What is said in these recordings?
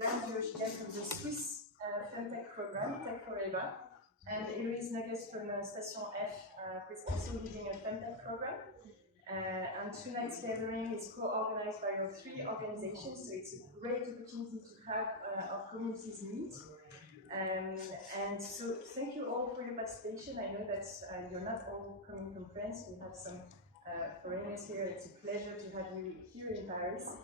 landbiologie from the Swiss FemTech Program, Tech Forever, and Louise from Station F, who is also leading a FemTech Program. And tonight's gathering is co-organized by our 3 organizations, so it's a great opportunity to have our communities meet. And so thank you all for your participation. I know that you're not all coming from France. We have some foreigners here. It's a pleasure to have you here in Paris.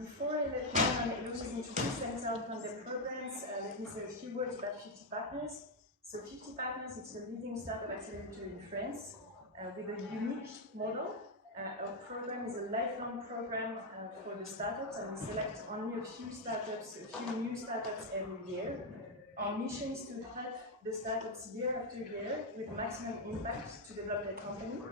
Before I let you know, I'm also going to introduce themselves on their programs. Let me say a few words about 50 Partners. So 50 Partners, it's a leading startup accelerator in France with a unique model. Our program is a lifelong program for the startups, and we select only a few startups, a few new startups every year. Our mission is to help the startups year after year with maximum impact to develop their company.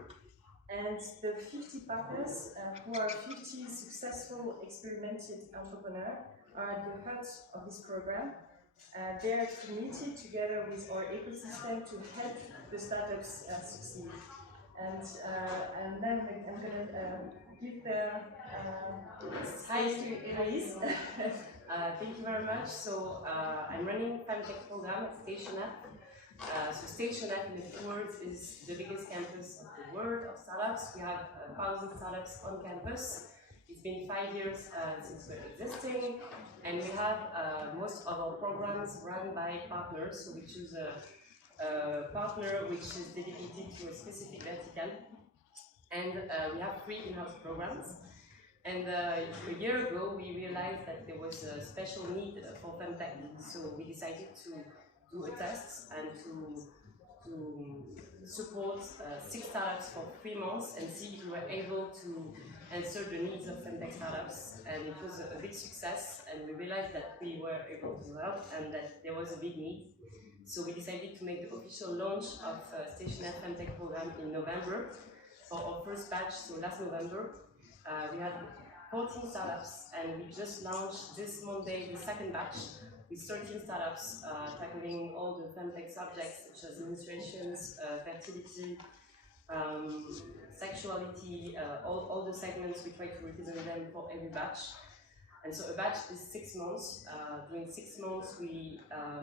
And the 50 partners, who are 50 successful, experimented entrepreneurs, are at the heart of this program. They are committed together with our ecosystem to help the startups succeed. And then I'm going to give the hi to Louise. Thank you very much. So I'm running FemTech Program at Station F. So Station F, in a few words, is the biggest campus of the world of startups. We have 1,000 startups on campus. It's been 5 years since we're existing, and we have most of our programs run by partners. So we choose a partner which is dedicated to a specific vertical, and we have 3 in-house programs. And a year ago, we realized that there was a special need for FemTech, so we decided to do a test and to support 6 startups for 3 months and see if we were able to answer the needs of FemTech startups. And it was a big success, and we realized that we were able to help and that there was a big need. So we decided to make the official launch of Station F FemTech Program in November for our first batch. So last November, we had 14 startups, and we just launched this Monday the second batch with 13 startups tackling all the FemTech subjects such as menstruations, fertility, sexuality, all the segments. We try to represent them for every batch. And so a batch is 6 months. During 6 months, we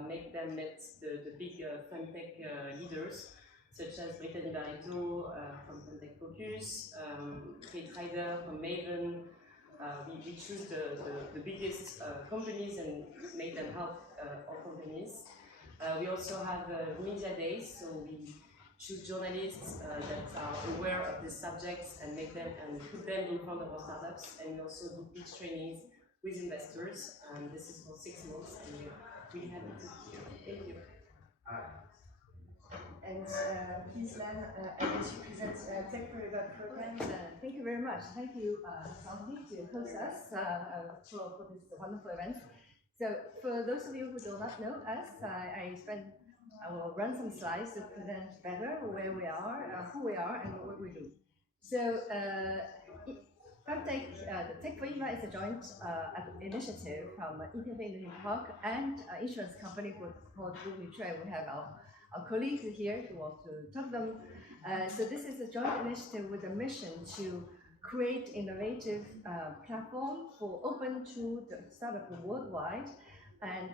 make them meet the big FemTech leaders, such as Brittany Barreto from FemTech Focus, Craveiro from Maven. We choose the biggest companies and make them help our companies. We also have media days, so we choose journalists that are aware of the subjects and make them and put them in front of our startups. And we also do pitch trainings with investors, and this is for 6 months, and we're really happy to be here. Thank you. And please, Lan, I guess you present Tech Program. Thank you very much. Thank you, Sandy, to host us for this wonderful event. So, for those of you who do not know us, I will run some slides to present better where we are, who we are, and what we do. So, FemTech, the Tech Forever is a joint initiative from Impli and insurance company called Duplessis. We have our colleagues here who want to talk to them. So this is a joint initiative with a mission to create innovative platform for open to the startup worldwide, and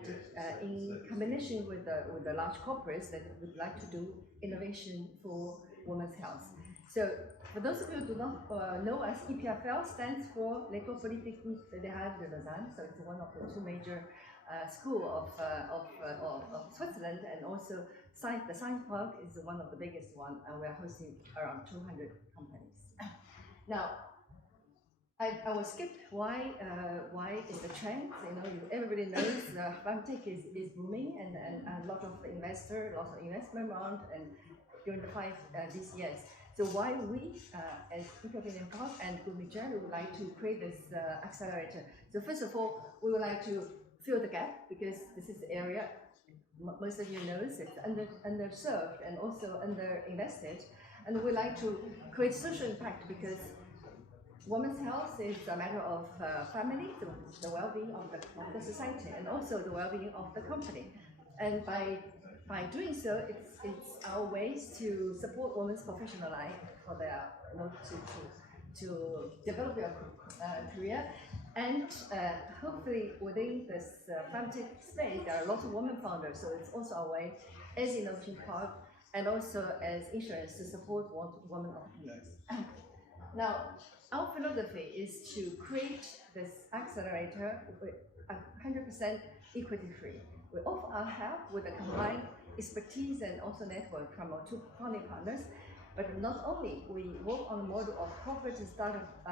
in combination with the large corporates that would like to do innovation for women's health. So for those of you who do not know us, EPFL stands for L'École Polytechnique Fédérale de Lausanne. So it's one of the 2 major schools of Switzerland, and also the Science Park is one of the biggest one, and we're hosting around 200 companies. Now, I will skip why is the trend. You know, everybody knows FemTech is booming, and a lot of investors, lots of investment round, and during these years. So why we, as European FemTech and Duplessis, would like to create this accelerator. So first of all, we would like to fill the gap, because this is the area most of you know it's underserved and also underinvested, and we like to create social impact, because women's health is a matter of family, the well-being of the society, and also the well-being of the company. And by doing so, it's our ways to support women's professional life for their to develop their career, And hopefully within this FemTech space, there are a lot of women founders, so it's also a way as innovation park and also as insurance to support women entrepreneurs. Now, our philosophy is to create this accelerator with 100% equity free. We offer our help with a combined expertise and also network from our two founding partners. But not only we work on the model of corporate and startup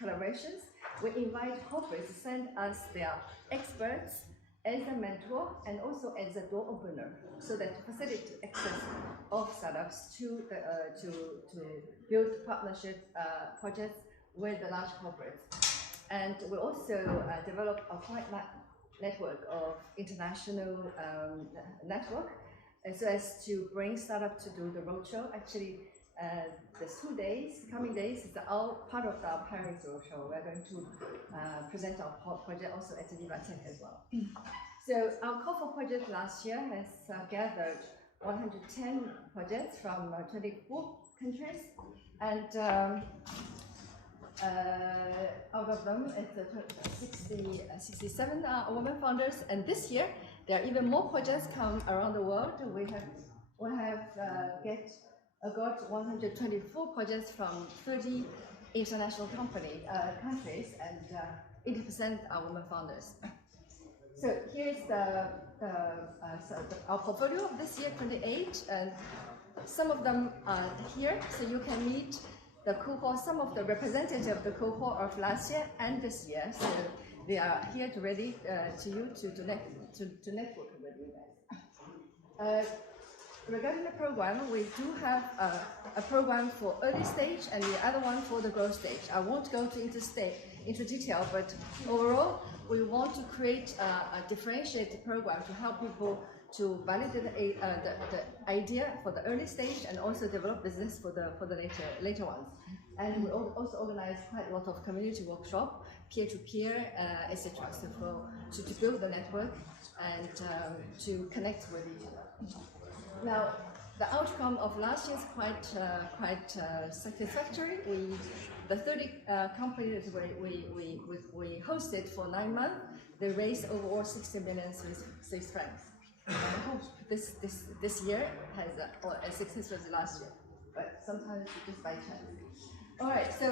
collaborations, we invite corporates to send us their experts as a mentor and also as a door opener, so that to facilitate access of startups to build partnership projects with the large corporates. And we also develop a quite network of international network, so as to bring startups to do the roadshow. Actually, the coming days, is all part of our Paris roadshow. We're going to present our project also at the FemTech as well. So our call for project last year has gathered 110 projects from 24 countries, and out of them, it's 67 women founders. And this year, there are even more projects come around the world. We have got 124 projects from 30 international countries, and 80% are women founders. So here's our portfolio of this year, 28, and some of them are here, so you can meet the cohort, some of the representatives of the cohort of last year and this year. So they are here to ready to network with you guys. Regarding the program, we do have a program for early stage and the other one for the growth stage. I won't go into detail, but overall, we want to create a differentiated program to help people to validate the idea for the early stage and also develop business for the later ones. And we also organize quite a lot of community workshop, peer-to-peer, etc. So to build the network and to connect with each other. Now, the outcome of last year is quite satisfactory. The 30 companies we hosted for 9 months, they raised overall 60 million Swiss francs. And I hope this year has as successful as last year, but sometimes it's just by chance. All right, so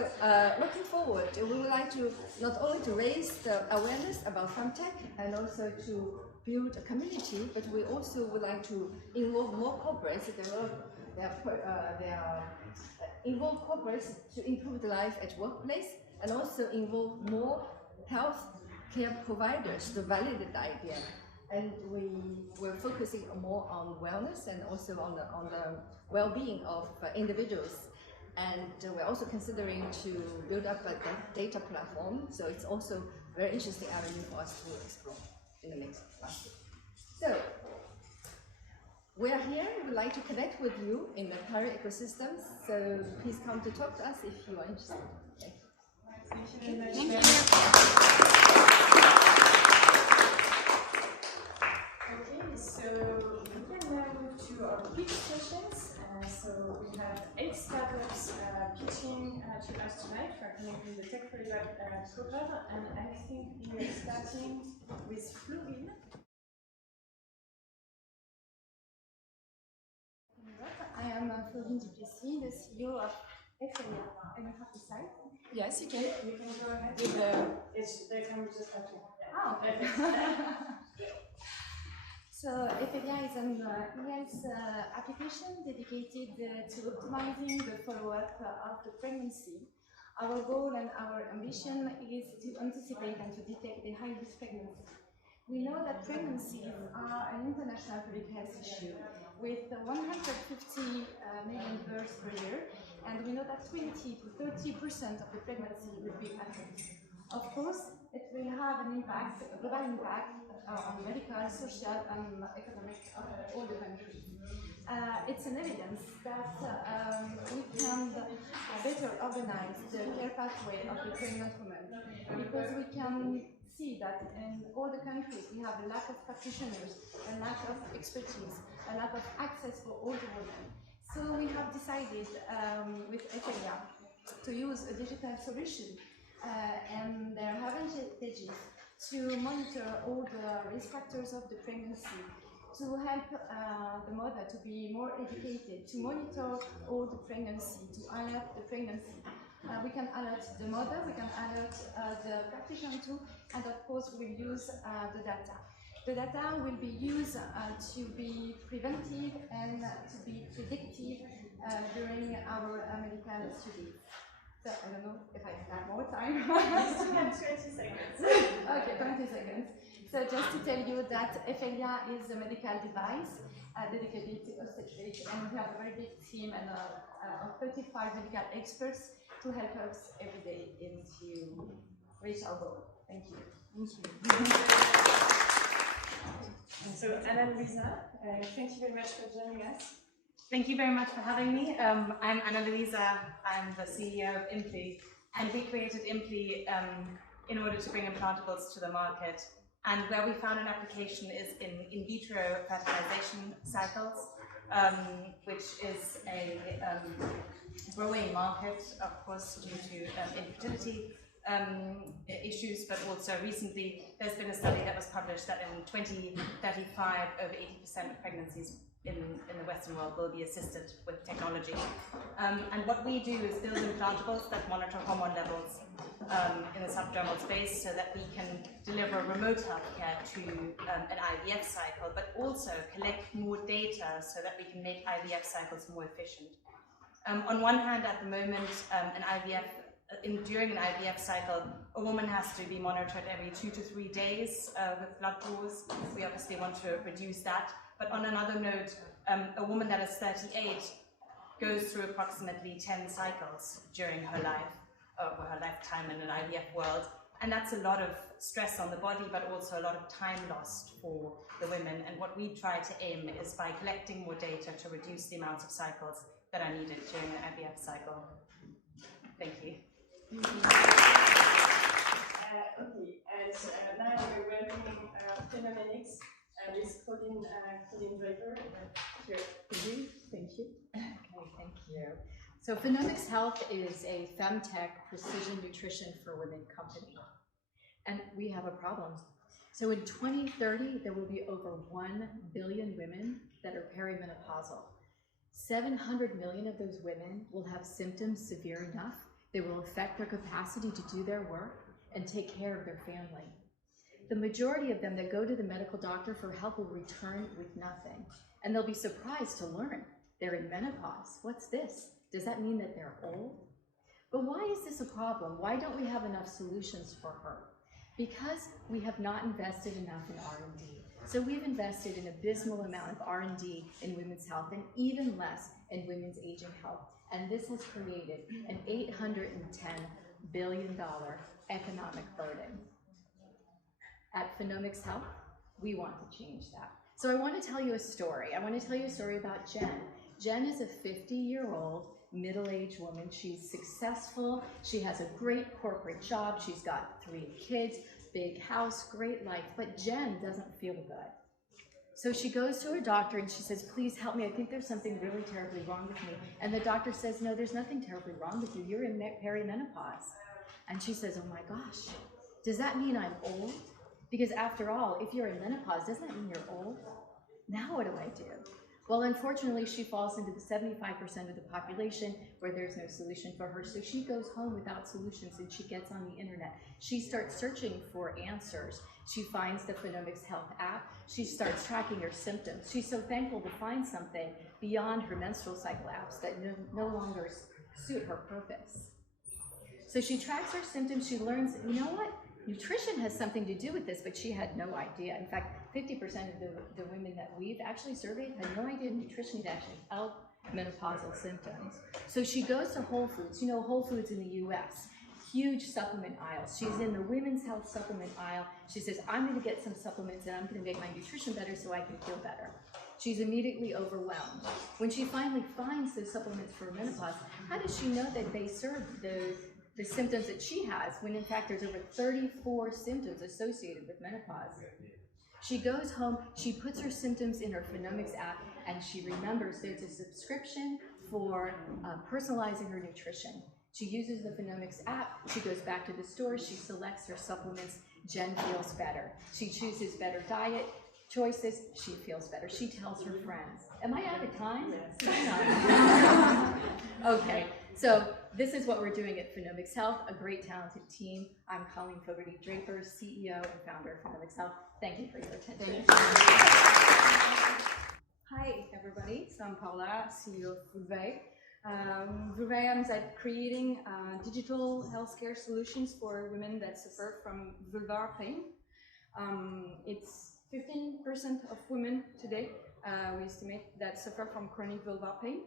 looking forward, we would like to not only to raise the awareness about FemTech and also to build a community, but we also would like to involve more corporates to develop involve corporates to improve the life at workplace, and also involve more health care providers to validate the idea. And we're focusing more on wellness and also on the well-being of individuals. And we're also considering to build up a data platform. So it's also a very interesting avenue for us to explore in the next class. So we are here. We'd like to connect with you in the Paris ecosystems. So please come to talk to us if you are interested. Thank you very much. Thank you. Okay, so we can now move to our pitch sessions. So we have 8 startups pitching to us tonight. We're connecting the Tech Program, and I think we are starting with Florine. I am Florine Duplessis, the CEO of Efelya. Am I happy side? Yes, you can. You can go ahead. With They can just have to. Oh, okay. So Efelya is an EMS application dedicated to optimizing the follow-up of the pregnancy. Our goal and our ambition is to anticipate and to detect the high-risk pregnancy. We know that pregnancies are an international public health issue, with 150 million births per year, and we know that 20 to 30% of the pregnancy will be at risk. Of course, it will have an impact, a global impact, on medical, social, and economic of all the countries. It's an evidence that we can better organize the care pathway of the pregnant woman, because we can see that in all the countries we have a lack of practitioners, a lack of expertise, a lack of access for all the women. So we have decided with Efelya to use a digital solution and there are advantages to monitor all the risk factors of the pregnancy, to help the mother to be more educated, to monitor all the pregnancy, to alert the pregnancy. We can alert the mother, we can alert the practitioner too, and of course we'll use the data. The data will be used to be preventive and to be predictive during our medical studies. So I don't know if I have more time. You still have 20 seconds. Okay, 20 seconds. So just to tell you that Efelya is a medical device dedicated to obstetrics, and we have a very big team and of 35 medical experts to help us every day to reach our goal. Thank you. Thank you. So, Anna Luisa, thank you very much for joining us. Thank you very much for having me. I'm Anna Luisa. I'm the CEO of Impli, and we created Impli in order to bring implantables to the market. And where we found an application is in vitro fertilization cycles, which is a growing market, of course, due to infertility issues, but also recently there's been a study that was published that in 2035, over 80% of pregnancies in the Western world will be assisted with technology. And what we do is build implantables that monitor hormone levels in the subdermal space so that we can deliver remote healthcare to an IVF cycle, but also collect more data so that we can make IVF cycles more efficient. On one hand, at the moment, during an IVF cycle, a woman has to be monitored every 2 to 3 days with blood draws. We obviously want to reduce that. But on another note, a woman that is 38 goes through approximately 10 cycles during her life, or her lifetime in an IVF world. And that's a lot of stress on the body, but also a lot of time lost for the women. And what we try to aim is by collecting more data to reduce the amounts of cycles that are needed during the IVF cycle. Thank you. Okay, so now we're welcoming PhenomX with Colleen Draper. Here. Thank you. Okay, thank you. So PhenomX Health is a FemTech precision nutrition for women company. And we have a problem. So in 2030, there will be over 1 billion women that are perimenopausal. 700 million of those women will have symptoms severe enough that will affect their capacity to do their work and take care of their family. The majority of them that go to the medical doctor for help will return with nothing. And they'll be surprised to learn they're in menopause. What's this? Does that mean that they're old? But why is this a problem? Why don't we have enough solutions for her? Because we have not invested enough in R&D. So we've invested an abysmal amount of R&D in women's health and even less in women's aging health. And this has created an $810 billion economic burden. At PhenomX Health, we want to change that. So I want to tell you a story. I want to tell you a story about Jen. Jen is a 50-year-old middle-aged woman. She's successful. She has a great corporate job. She's got 3 kids, big house, great life. But Jen doesn't feel good. So she goes to her doctor and she says, please help me. I think there's something really terribly wrong with me. And the doctor says, no, there's nothing terribly wrong with you. You're in perimenopause. And she says, oh my gosh, does that mean I'm old? Because after all, if you're in menopause, doesn't that mean you're old? Now what do I do? Well, unfortunately, she falls into the 75% of the population where there's no solution for her. So she goes home without solutions and she gets on the internet. She starts searching for answers. She finds the PhenomX Health app. She starts tracking her symptoms. She's so thankful to find something beyond her menstrual cycle apps that no longer suit her purpose. So she tracks her symptoms. She learns, you know what? Nutrition has something to do with this, but she had no idea. In fact, 50% of the women that we've actually surveyed had no idea nutrition could actually help menopausal symptoms. So she goes to Whole Foods. You know, Whole Foods in the US, huge supplement aisles. She's in the women's health supplement aisle. She says, I'm going to get some supplements and I'm going to make my nutrition better so I can feel better. She's immediately overwhelmed. When she finally finds those supplements for menopause, how does she know that they serve the symptoms that she has, when in fact there's over 34 symptoms associated with menopause? She goes home, she puts her symptoms in her PhenomX app, and she remembers there's a subscription for personalizing her nutrition. She uses the PhenomX app, she goes back to the store, she selects her supplements, Jen feels better. She chooses better diet choices, she feels better. She tells her friends. Am I out of time? Yes. Okay, so this is what we're doing at PhenomX Health, a great talented team. I'm Colleen Draper, CEO and founder of PhenomX Health. Thank you for your attention. Hi everybody, so I'm Paola, CEO of Vulvae. Vulvae aims at creating digital healthcare solutions for women that suffer from vulvar pain. It's 15% of women today, we estimate, that suffer from chronic vulvar pain.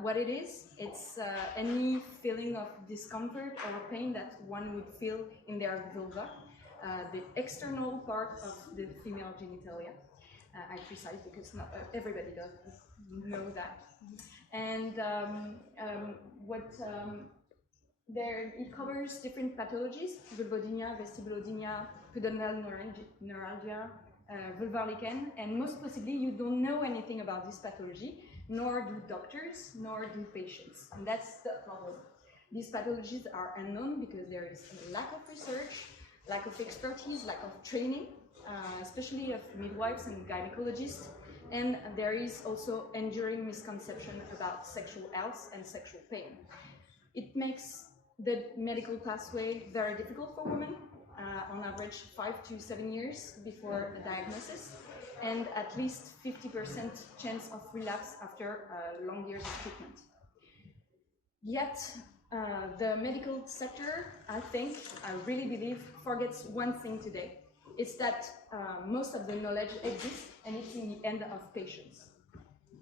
What it is, it's any feeling of discomfort or pain that one would feel in their vulva, the external part of the female genitalia. I precise because not everybody does know that. And it covers different pathologies: vulvodynia, vestibulodynia, pudendal neuralgia, vulvar lichen, and most possibly you don't know anything about this pathology, nor do doctors, nor do patients. And that's the problem. These pathologies are unknown because there is a lack of research, lack of expertise, lack of training, especially of midwives and gynecologists, and there is also enduring misconception about sexual health and sexual pain. It makes the medical pathway very difficult for women, on average 5 to 7 years before a diagnosis, and at least 50% chance of relapse after long years of treatment. Yet, the medical sector, I really believe, forgets one thing today. It's that most of the knowledge exists and it's in the end of patients.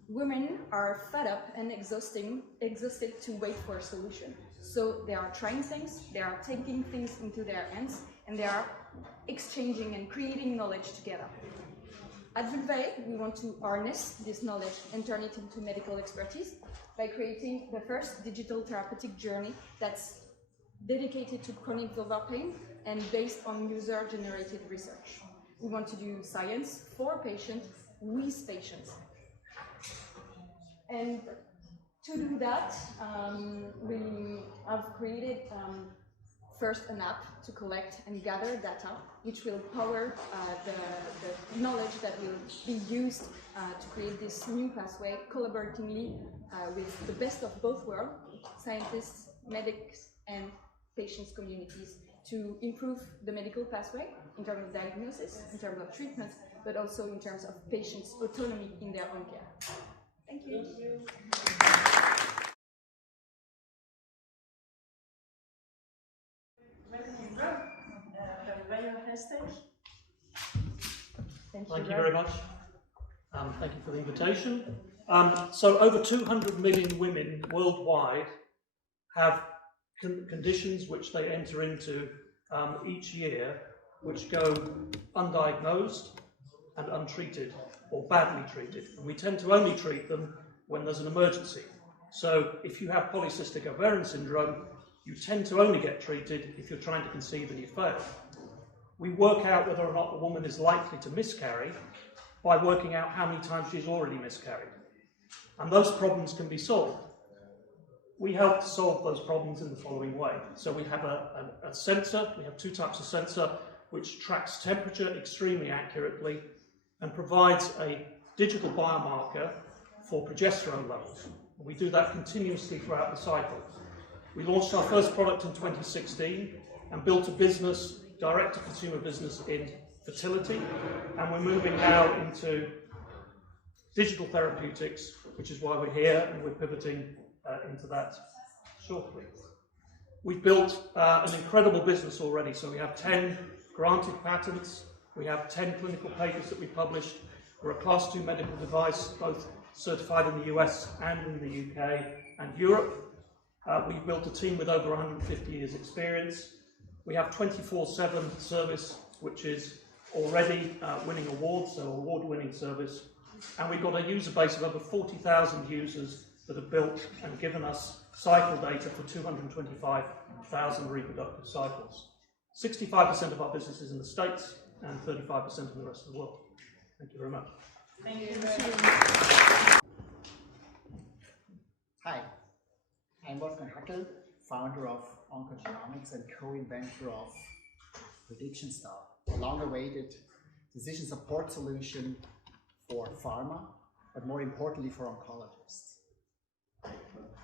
Women are fed up and exhausted to wait for a solution. So they are trying things, they are taking things into their hands, and they are exchanging and creating knowledge together. At Vulvae, we want to harness this knowledge and turn it into medical expertise by creating the first digital therapeutic journey that's dedicated to chronic vulvar pain and based on user-generated research. We want to do science for patients, with patients. And to do that, we have created first an app to collect and gather data, which will power the knowledge that will be used to create this new pathway collaboratively with the best of both worlds, scientists, medics, and patients' communities, to improve the medical pathway in terms of diagnosis, in terms of treatment, but also in terms of patients' autonomy in their own care. Thank you. Thank you very much. Thank you for the invitation. So over 200 million women worldwide have conditions which they enter into each year, which go undiagnosed and untreated or badly treated. And we tend to only treat them when there's an emergency. So if you have polycystic ovarian syndrome, you tend to only get treated if you're trying to conceive and you fail. We work out whether or not a woman is likely to miscarry by working out how many times she's already miscarried. And those problems can be solved. We help to solve those problems in the following way. So we have a sensor, we have two types of sensor, which tracks temperature extremely accurately and provides a digital biomarker for progesterone levels. We do that continuously throughout the cycle. We launched our first product in 2016 and built a business, direct-to-consumer business in fertility, and we're moving now into digital therapeutics, which is why we're here, and we're pivoting into that shortly. We've built an incredible business already, so we have 10 granted patents, we have 10 clinical papers that we published. We're a Class 2 medical device, both certified in the US and in the UK and Europe. We've built a team with over 150 years experience. We have 24/7 service, which is already winning awards, so award-winning service. And we've got a user base of over 40,000 users that have built and given us cycle data for 225,000 reproductive cycles. 65% of our business is in the States and 35% in the rest of the world. Thank you very much. Thank you very much. Hi, I'm Wolfgang Hackl, founder of OncoGenomX and co-inventor of Prediction Star, a long-awaited decision support solution for pharma, but more importantly for oncologists.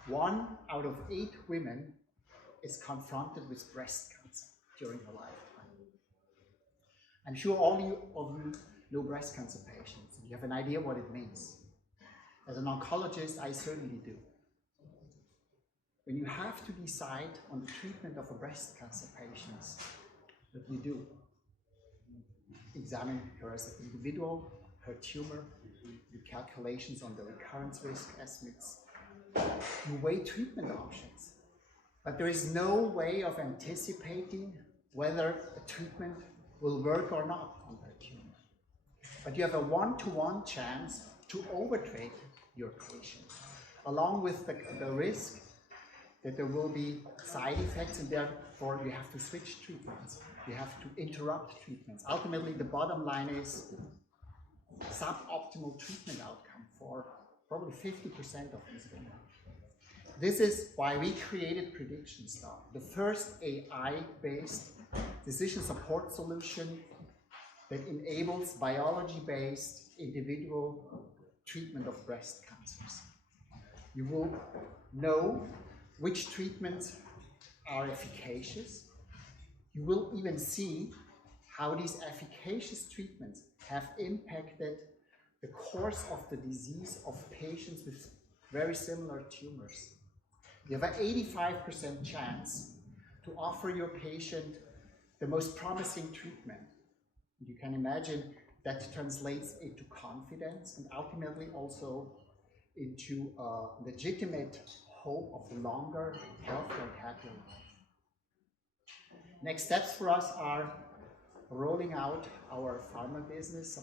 1 out of 8 women is confronted with breast cancer during her lifetime. I'm sure all of you know breast cancer patients, and you have an idea what it means. As an oncologist, I certainly do. When you have to decide on the treatment of a breast cancer patient, what you do, examine her as an individual, her tumor, do calculations on the recurrence risk estimates, you weigh treatment options. But there is no way of anticipating whether a treatment will work or not on her tumor. But you have a one-to-one chance to overtreat your patient, along with the risk that there will be side effects, and therefore you have to switch treatments. You have to interrupt treatments. Ultimately, the bottom line is suboptimal treatment outcome for probably 50% of these women. This is why we created Prediction Star, the first AI-based decision support solution that enables biology-based individual treatment of breast cancers. You will know which treatments are efficacious. You will even see how these efficacious treatments have impacted the course of the disease of patients with very similar tumors. You have an 85% chance to offer your patient the most promising treatment. You can imagine that translates into confidence and ultimately also into a legitimate hope of longer, healthier, happier life. Next steps for us are rolling out our pharma business,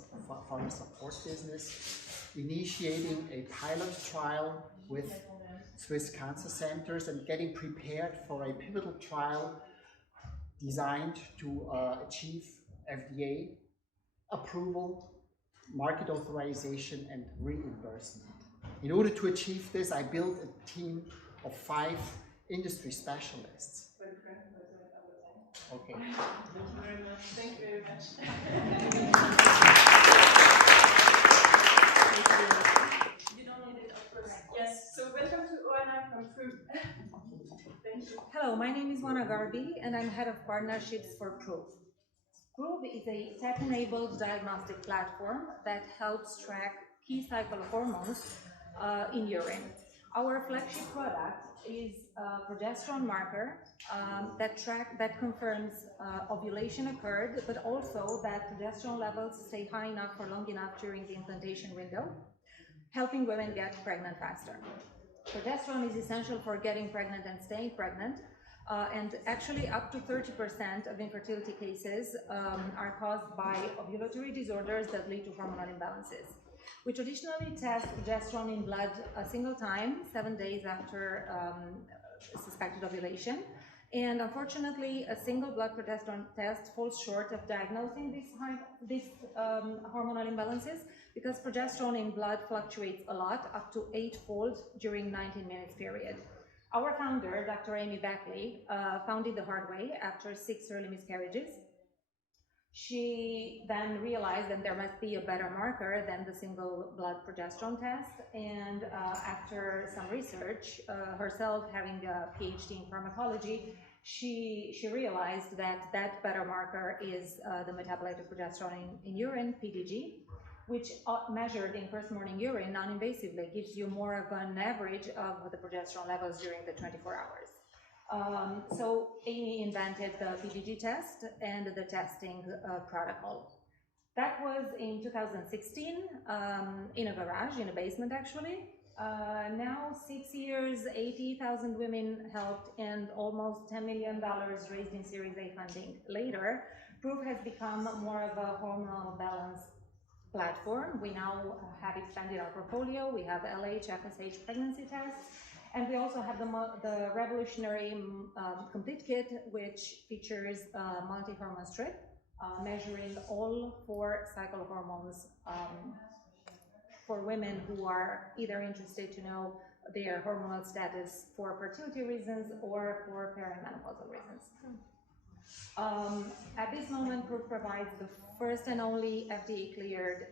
pharma support business, initiating a pilot trial with Swiss cancer centers, and getting prepared for a pivotal trial designed to achieve FDA approval, market authorization, and reimbursement. In order to achieve this, I built a team of 5 industry specialists. Okay. Thank you very much. Thank you very much. You don't need it, of course. Yes. So welcome to Oana from Proov. Thank you. Hello, my name is Oana Gharbi, and I'm head of partnerships for Proov. Proov is a tech-enabled diagnostic platform that helps track key cycle hormones in urine. Our flagship product is a progesterone marker that confirms ovulation occurred, but also that progesterone levels stay high enough for long enough during the implantation window, helping women get pregnant faster. Progesterone is essential for getting pregnant and staying pregnant, and actually up to 30% of infertility cases are caused by ovulatory disorders that lead to hormonal imbalances. We traditionally test progesterone in blood a single time, 7 days after suspected ovulation. And unfortunately, a single blood progesterone test falls short of diagnosing these hormonal imbalances, because progesterone in blood fluctuates a lot, up to 8-fold during 19 minutes period. Our founder, Dr. Amy Beckley, found it the hard way after 6 early miscarriages. She then realized that there must be a better marker than the single blood progesterone test, and after some research, herself having a PhD in pharmacology, she realized that better marker is the metabolite of progesterone in urine, PDG, which measured in first morning urine non-invasively gives you more of an average of the progesterone levels during the 24 hours. So Amy invented the PDG test and the testing protocol. That was in 2016 in a garage, in a basement actually. Now 6 years, 80,000 women helped, and almost $10 million raised in Series A funding later. Proov has become more of a hormonal balance platform. We now have expanded our portfolio. We have LH, FSH pregnancy tests. And we also have the revolutionary complete kit, which features multi-hormone strip, measuring all 4 cycle hormones for women who are either interested to know their hormonal status for fertility reasons or for perimenopausal reasons. At this moment, Proov provides the first and only FDA-cleared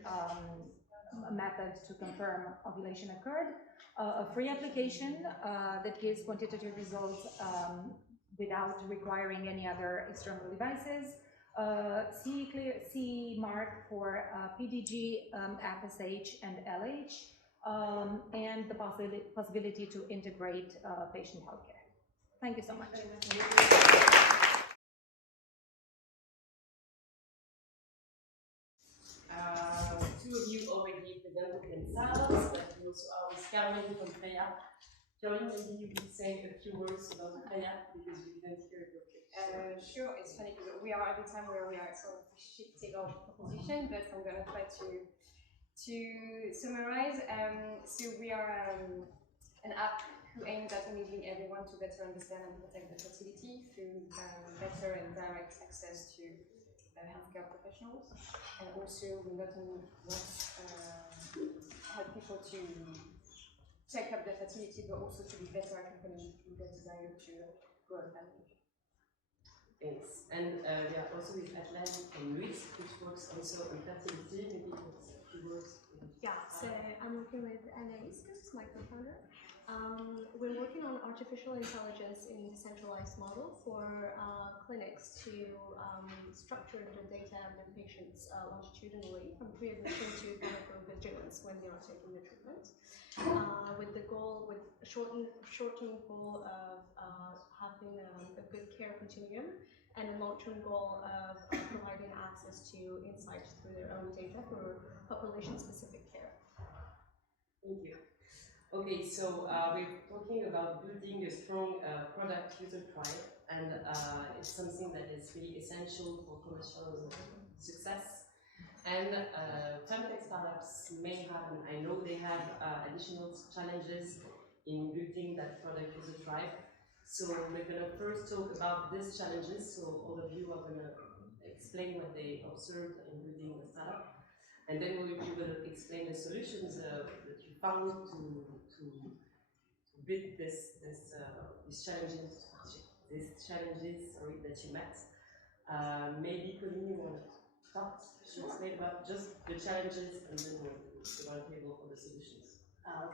method to confirm ovulation occurred, a free application that gives quantitative results without requiring any other external devices, CE mark for PDG, FSH, and LH, and the possibility to integrate patient healthcare. Thank you so much. Two of you already presented themselves, but we also are with Caroline from Freya. Caroline, maybe you could say a few words about Freya because we didn't hear it. Sure, it's funny because we are at the time where we are sort of shifting our proposition, but I'm going to try to summarize. So we are an app who aims at enabling everyone to better understand and protect their fertility through better and direct access to healthcare professionals. And also, we not only want to help people to check up their fertility, but also to be better accompanied in their desire to grow a family. Thanks. And we are also with Atlal and Louise, which works also on fertility. Maybe it's a few words. Yeah, so I'm working with Louise, my co-founder. We're working on artificial intelligence in decentralized model for clinics to structure the data of their patients longitudinally from pre-admission to pharmacovigilance when they are taking the treatment, with the goal, with a short-term goal of having a good care continuum and a long-term goal of providing access to insights through their own data for population-specific care. Thank you. Okay, so we're talking about building a strong product user tribe, and it's something that is really essential for commercial success. And FemTech startups may have, and I know they have additional challenges in building that product user tribe. So we're going to first talk about these challenges. So all of you are going to explain what they observed in building the startup. And then we're going to explain the solutions that you found to build these challenges that you met. Maybe Colleen, you want to start? Sure. Explain about just the challenges and then we're going to table for the solutions.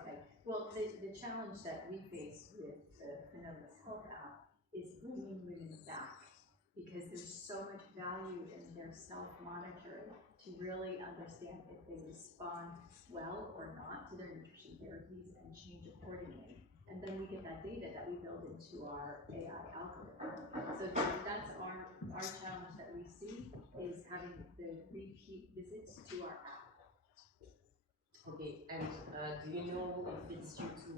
Okay. Well, the challenge that we face with the FhenomX Health app is bringing women back, because there's so much value in their self-monitoring to really understand if they respond well or not to their nutrition therapies and change accordingly. And then we get that data that we build into our AI algorithm. So that's our challenge that we see, is having the repeat visits to our app. Okay, and do you know if it's due to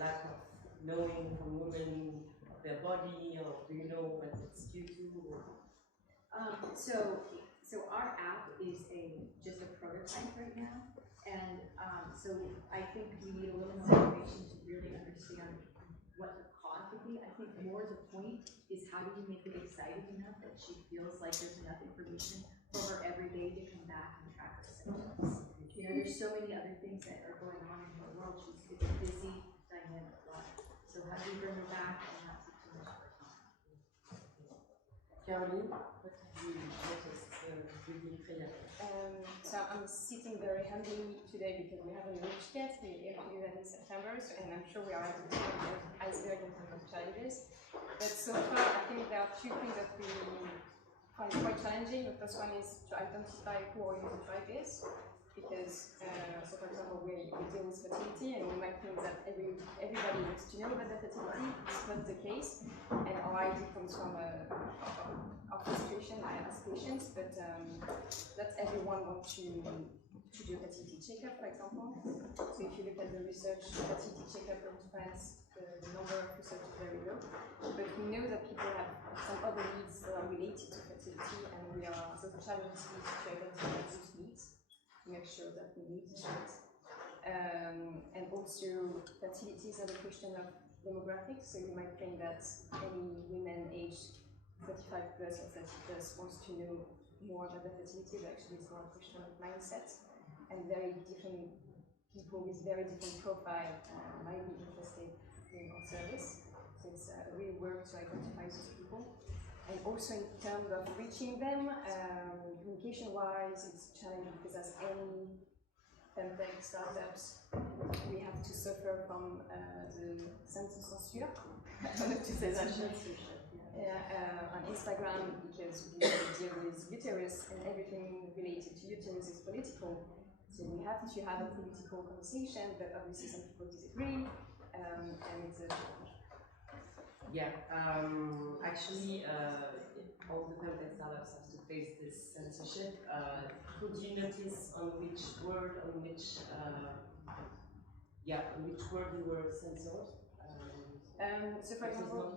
lack of knowing from women their body, or do you know what it's due to? So our app is just a prototype right now, and so I think we need a little more information to really understand what the cause would be. I think more the point is, how do you make it exciting enough that she feels like there's enough information for her every day to come back and track her symptoms. You know, there's so many other things that are going on in her world. It's a busy, dynamic life. So how do we bring her back and not take too much of her time? Caroline, what did you notice building Freya? So I'm sitting very humbly today because we haven't reached yet. We aim to do that in September, and I'm sure we are at the tip of the iceberg in terms of challenges. But so far, I think there are two things that we find quite challenging. The first one is to identify who our user tribe is, because, so for example, we deal with fertility, and we might think that everybody wants to know about their fertility. It's not the case, and our idea comes from our frustration as patients, but not everyone wants to do a fertility checkup, for example. So if you look at the research, fertility checkup in France, the number of research is very low, but we know that people have some other needs that are related to fertility, and so the challenge is to identify those needs, to make sure that we meet these needs. And also, fertility is not a question of demographics, so you might think that any women aged 35 plus or 30 plus wants to know more about their fertility, but actually it's more a question of mindset and very different people with very different profile might be interested in our service. So it's real work to identify those people. And also in terms of reaching them, communication-wise, it's challenging because as any FemTech startups, we have to suffer from the census of Soire. I don't know to say that. On Instagram, because we deal with uterus and everything related to uterus is political. So we have to have a political conversation, but obviously some people disagree, and it's a challenge. Yeah, actually, all the FemTech startups have to face this censorship. Could you notice on which word, on which word you were censored? So for example,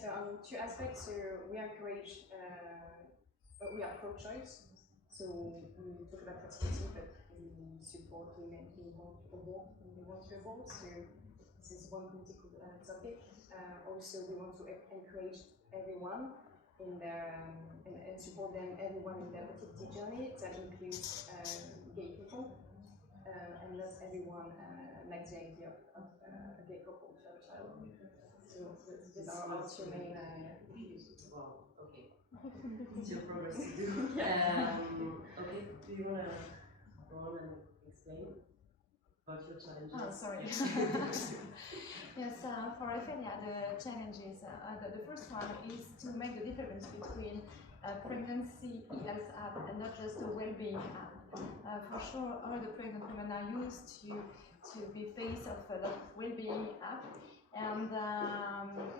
so on two aspects, so we encourage, we are pro-choice, so we talk about fertility, but we support women who want to abort when they want to abort, so this is one political topic. Also, we want to encourage everyone in their, and support them, everyone in their fertility journey. That includes gay people, and not everyone likes the idea of a gay couple to have a child. So these are our two main issues. Well, okay. Still progress to do. Okay, do you want to go on and explain about your challenges? Oh, sorry. Yes, for Efelya, the challenges, the first one is to make the difference between pregnancy health app and not just a well-being app. For sure, all the pregnant women are used to be face of a lot of well-being app, and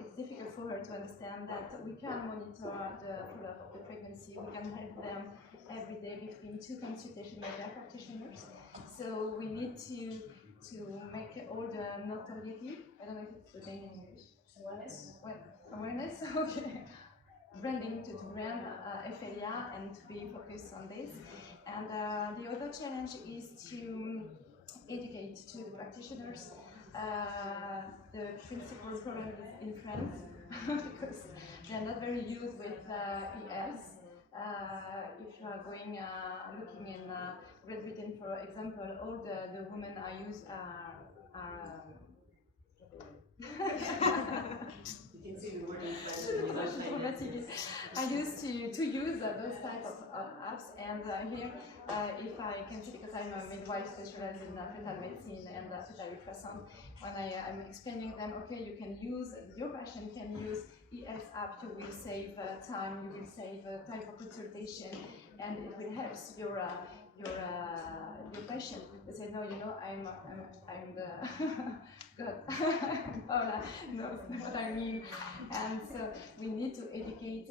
it's difficult for her to understand that we can monitor the follow-up of the pregnancy. We can help them every day between 2 consultations with their practitioners. So we need to make all the notoriety, I don't know if it's the name in English. Awareness? Well, awareness, okay. Branding to brand Efelya and to be focused on this. And the other challenge is to educate to the practitioners. The principal problem is in France because they are not very used with ES. If you are going looking in Great Britain, for example, all the women are used You can see the word in French. I used to use those type of apps, and here, if I can see, because I'm a midwife specialized in fetal medicine and fetal ultrasound, when I'm explaining them, okay, you can use, your patient can use ES app, you will save time, you will save time for consultation, and it will help your patient. They say, no, you know, I'm the God. Paola knows what I mean. And so we need to educate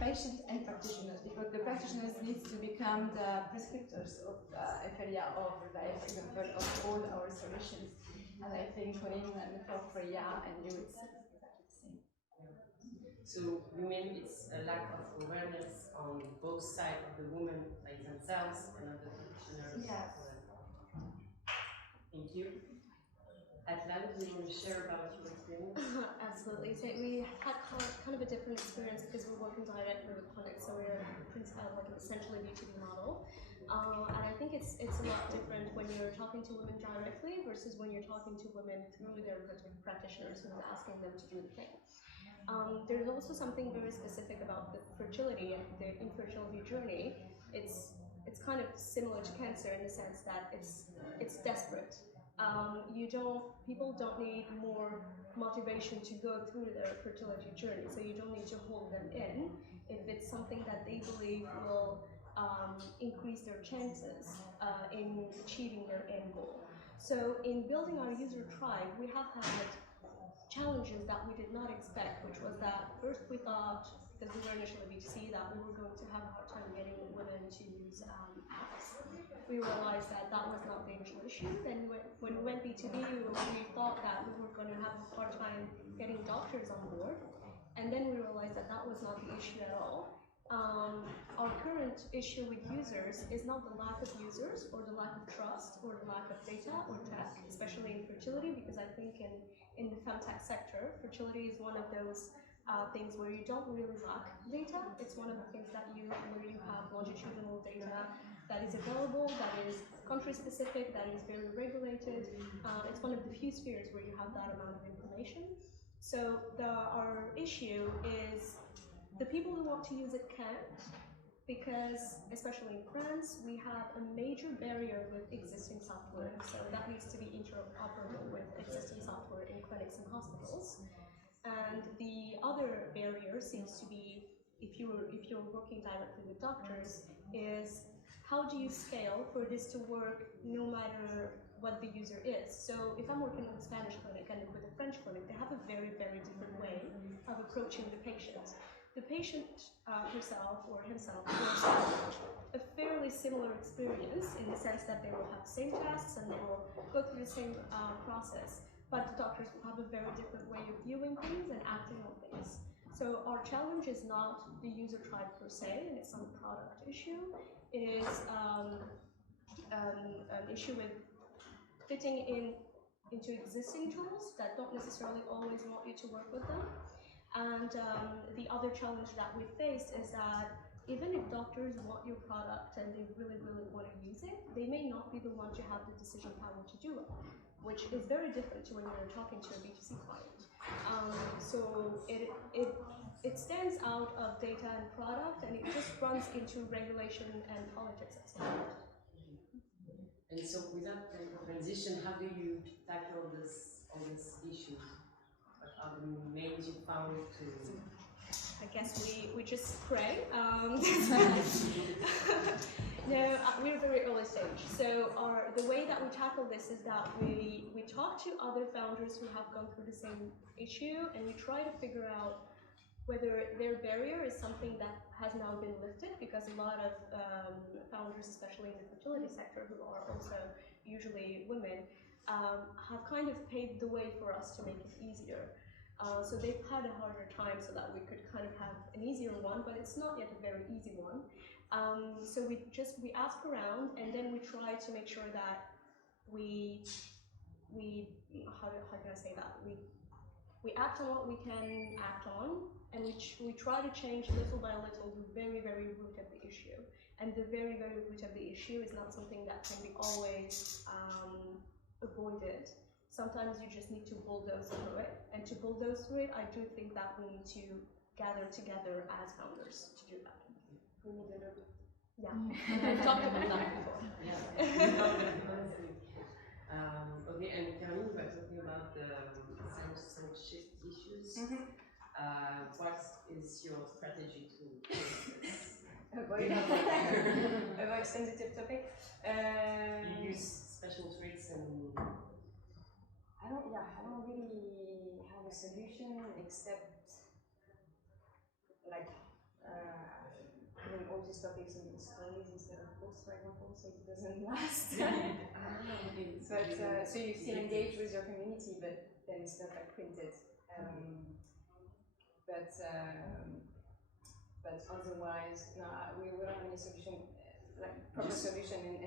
patients and practitioners, because the practitioners need to become the prescriptors of Efelya, or for example, of all our solutions. And I think Colleen and for Freya and you, it's exactly the same. So you mean it's a lack of awareness on both sides of the women by themselves and of the practitioners? Yeah. Thank you. Atlal, do you want to share about your experience? Absolutely. So we had kind of a different experience because we're working directly with clinics, so we're like an essentially B2B model. And I think it's a lot different when you're talking to women directly versus when you're talking to women through their practitioners who are asking them to do the thing. There's also something very specific about the fertility and the infertility journey. It's kind of similar to cancer in the sense that it's desperate. People don't need more motivation to go through their fertility journey, so you don't need to hold them in if it's something that they believe will increase their chances in achieving their end goal. So in building our user tribe, we have had challenges that we did not expect, which was that first we thought, because we were initially B2C, that we were going to have a hard time getting women to use apps. We realized that that was not the initial issue. Then when we went B2B, we thought that we were going to have a hard time getting doctors on board. And then we realized that that was not the issue at all. Our current issue with users is not the lack of users or the lack of trust or the lack of data or tech, especially in fertility, because I think in the FemTech sector, fertility is one of those things where you don't really lack data. It's one of the things that where you have longitudinal data that is available, that is country-specific, that is very regulated. It's one of the few spheres where you have that amount of information. So our issue is the people who want to use it can't, because, especially in France, we have a major barrier with existing software. So that needs to be interoperable with existing software in clinics and hospitals. And the other barrier seems to be, if you're working directly with doctors, is how do you scale for this to work no matter what the user is? So if I'm working with a Spanish clinic and with a French clinic, they have a very, very different way of approaching the patient. The patient herself or himself will have a fairly similar experience in the sense that they will have the same tests and they will go through the same process. But the doctors will have a very different way of viewing things and acting on things. So our challenge is not the user tribe per se, and it's not a product issue. It is an issue with fitting into existing tools that don't necessarily always want you to work with them. And the other challenge that we face is that even if doctors want your product and they really, really want to use it, they may not be the ones who have the decision power to do it, which is very different to when you're talking to a B2C client. So it stands out of data and product, and it just runs into regulation and politics at some point. And so with that transition, how do you tackle all these issues? What are the main you found to... I guess we just pray. No, we're very early stage. So the way that we tackle this is that we talk to other founders who have gone through the same issue, and we try to figure out whether their barrier is something that has now been lifted, because a lot of founders, especially in the fertility sector, who are also usually women, have kind of paved the way for us to make it easier. So they've had a harder time so that we could kind of have an easier one, but it's not yet a very easy one. So we ask around, and then we try to make sure that we how can I say that? We act on what we can act on, and we try to change little by little the very, very root of the issue. And the very, very root of the issue is not something that can be always avoided. Sometimes you just need to bulldoze through it, and to bulldoze through it, I do think that we need to gather together as founders to do that. We need a little bit. Yeah, we've talked about that before. Okay, and Colleen, we were talking about the censorship issues. What is your strategy to avoid sensitive topic? You use special tricks and... I don't really have a solution except like putting all these topics in stories instead of posts, for example, so it doesn't last. But so you still engage with your community, but then it's not like printed. But otherwise, no, we don't have any solution, like proper solution, and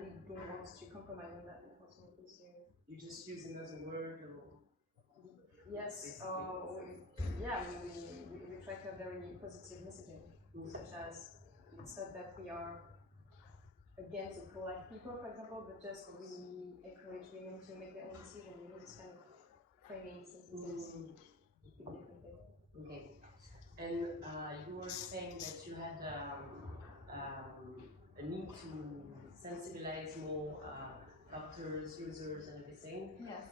we don't want to compromise on that, unfortunately. So you just use another word, or yes, we try to have very positive messaging, such as it's not that we are against the pro-life people, for example, but just we encourage women to make their own decision. You know, this kind of framing sentences. Okay. And you were saying that you had a need to sensibilize more doctors, users, and everything. Yes.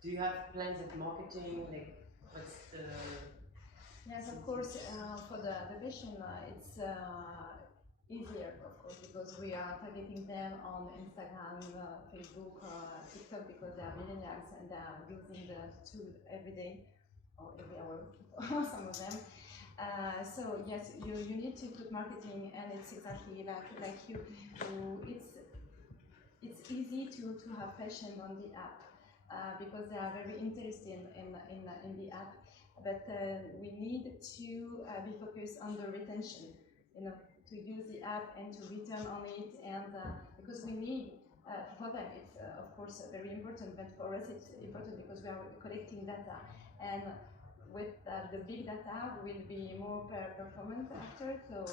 Do you have plans of marketing? Like, what's the... Yes, of course. For the vision, it's easier, of course, because we are targeting them on Instagram, Facebook, TikTok, because they are millennials and they are using the tool every day or every hour, some of them. So yes, you need to put marketing, and it's exactly like you. It's easy to have fashion on the app because they are very interested in the app. But we need to be focused on the retention. You know, to use the app and to return on it, and because we need for them it's of course very important, but for us it's important because we are collecting data. And with the big data, we will be more performant after, so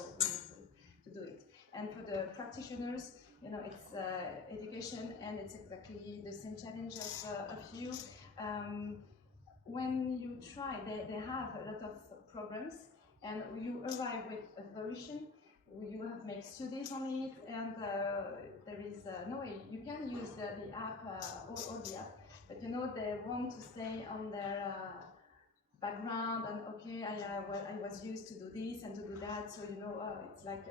we need to do it. And for the practitioners, you know, it's education, and it's exactly the same challenge of you. When you try, they have a lot of programs, and you arrive with a solution. You have made studies on it, and there is no way. You can use the app, all the app, but you know they want to stay on their background, and okay, I was used to do this and to do that, so you know, it's like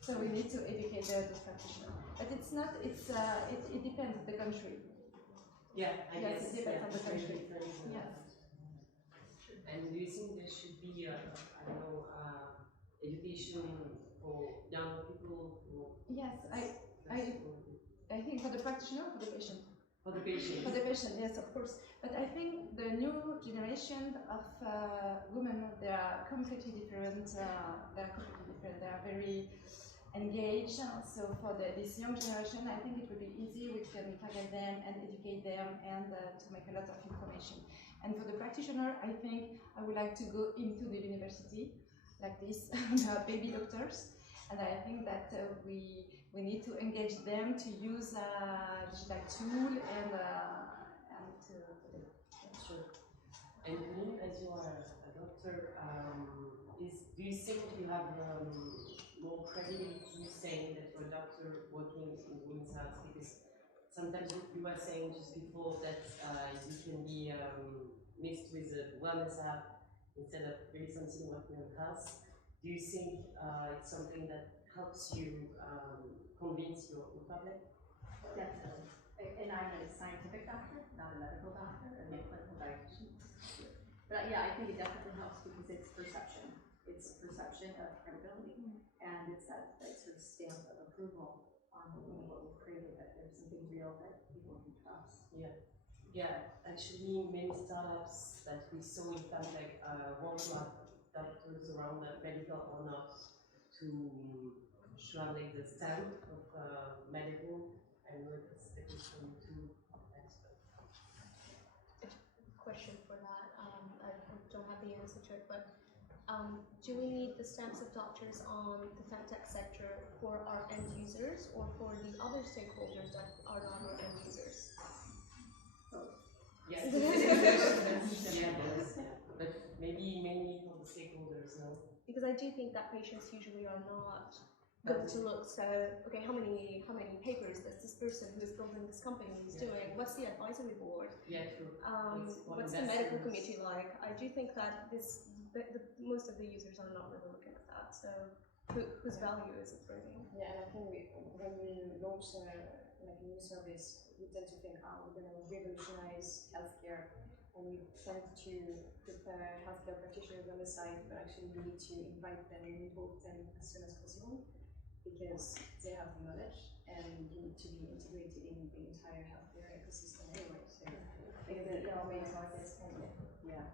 so we need to educate the practitioner. But it's not. It depends on the country. Yeah, I guess. It depends on the country. Yes. And do you think there should be, I don't know, education for young people? Yes, I think for the practitioner, for the patient. For the patient. For the patient, yes, of course. But I think the new generation of women, they are completely different. They are very engaged. So for this young generation, I think it would be easy. We can target them and educate them, and to make a lot of information. And for the practitioner, I think I would like to go into the university, like this, baby doctors. And I think that we need to engage them to use digital tool and to sure. And you, as you are a doctor, do you think you have more credibility saying that you're a doctor working in women's health? Because sometimes you were saying just before that you can be mixed with a wellness app instead of really something working on health. Do you think it's something that helps you convince your public? Definitely. And I'm a scientific doctor, not a medical doctor, and a clinical dietitian. But yeah, I think it definitely helps because it's perception. It's perception of credibility, and it's that sort of stamp of approval on what we've created, that there's something real that people can trust. Yeah. Yeah, actually many startups that we saw in FemTech want to have doctors around medical or not to have like the stamp of medical, and it's the question to expert. Question for that. I don't have the answer to it, but do we need the stamps of doctors on the FemTech sector for our end users or for the other stakeholders that are not our end users? Yes. Yeah, but maybe mainly for the stakeholders, no? Because I do think that patients usually are not good to look. So, okay, how many papers does this person who is building this company is doing? What's the advisory board? Yeah, true. What's the medical committee like? I do think that most of the users are not really looking at that. So, whose value is it bringing? Yeah, and I think when we launch like a new service, we tend to think, oh, we're going to revolutionize healthcare, and we tend to prepare healthcare practitioners on the side, but actually we need to invite them and involve them as soon as possible, because they have the knowledge, and you need to be integrated in the entire healthcare ecosystem anyway. So I think that there are ways like this. Yeah.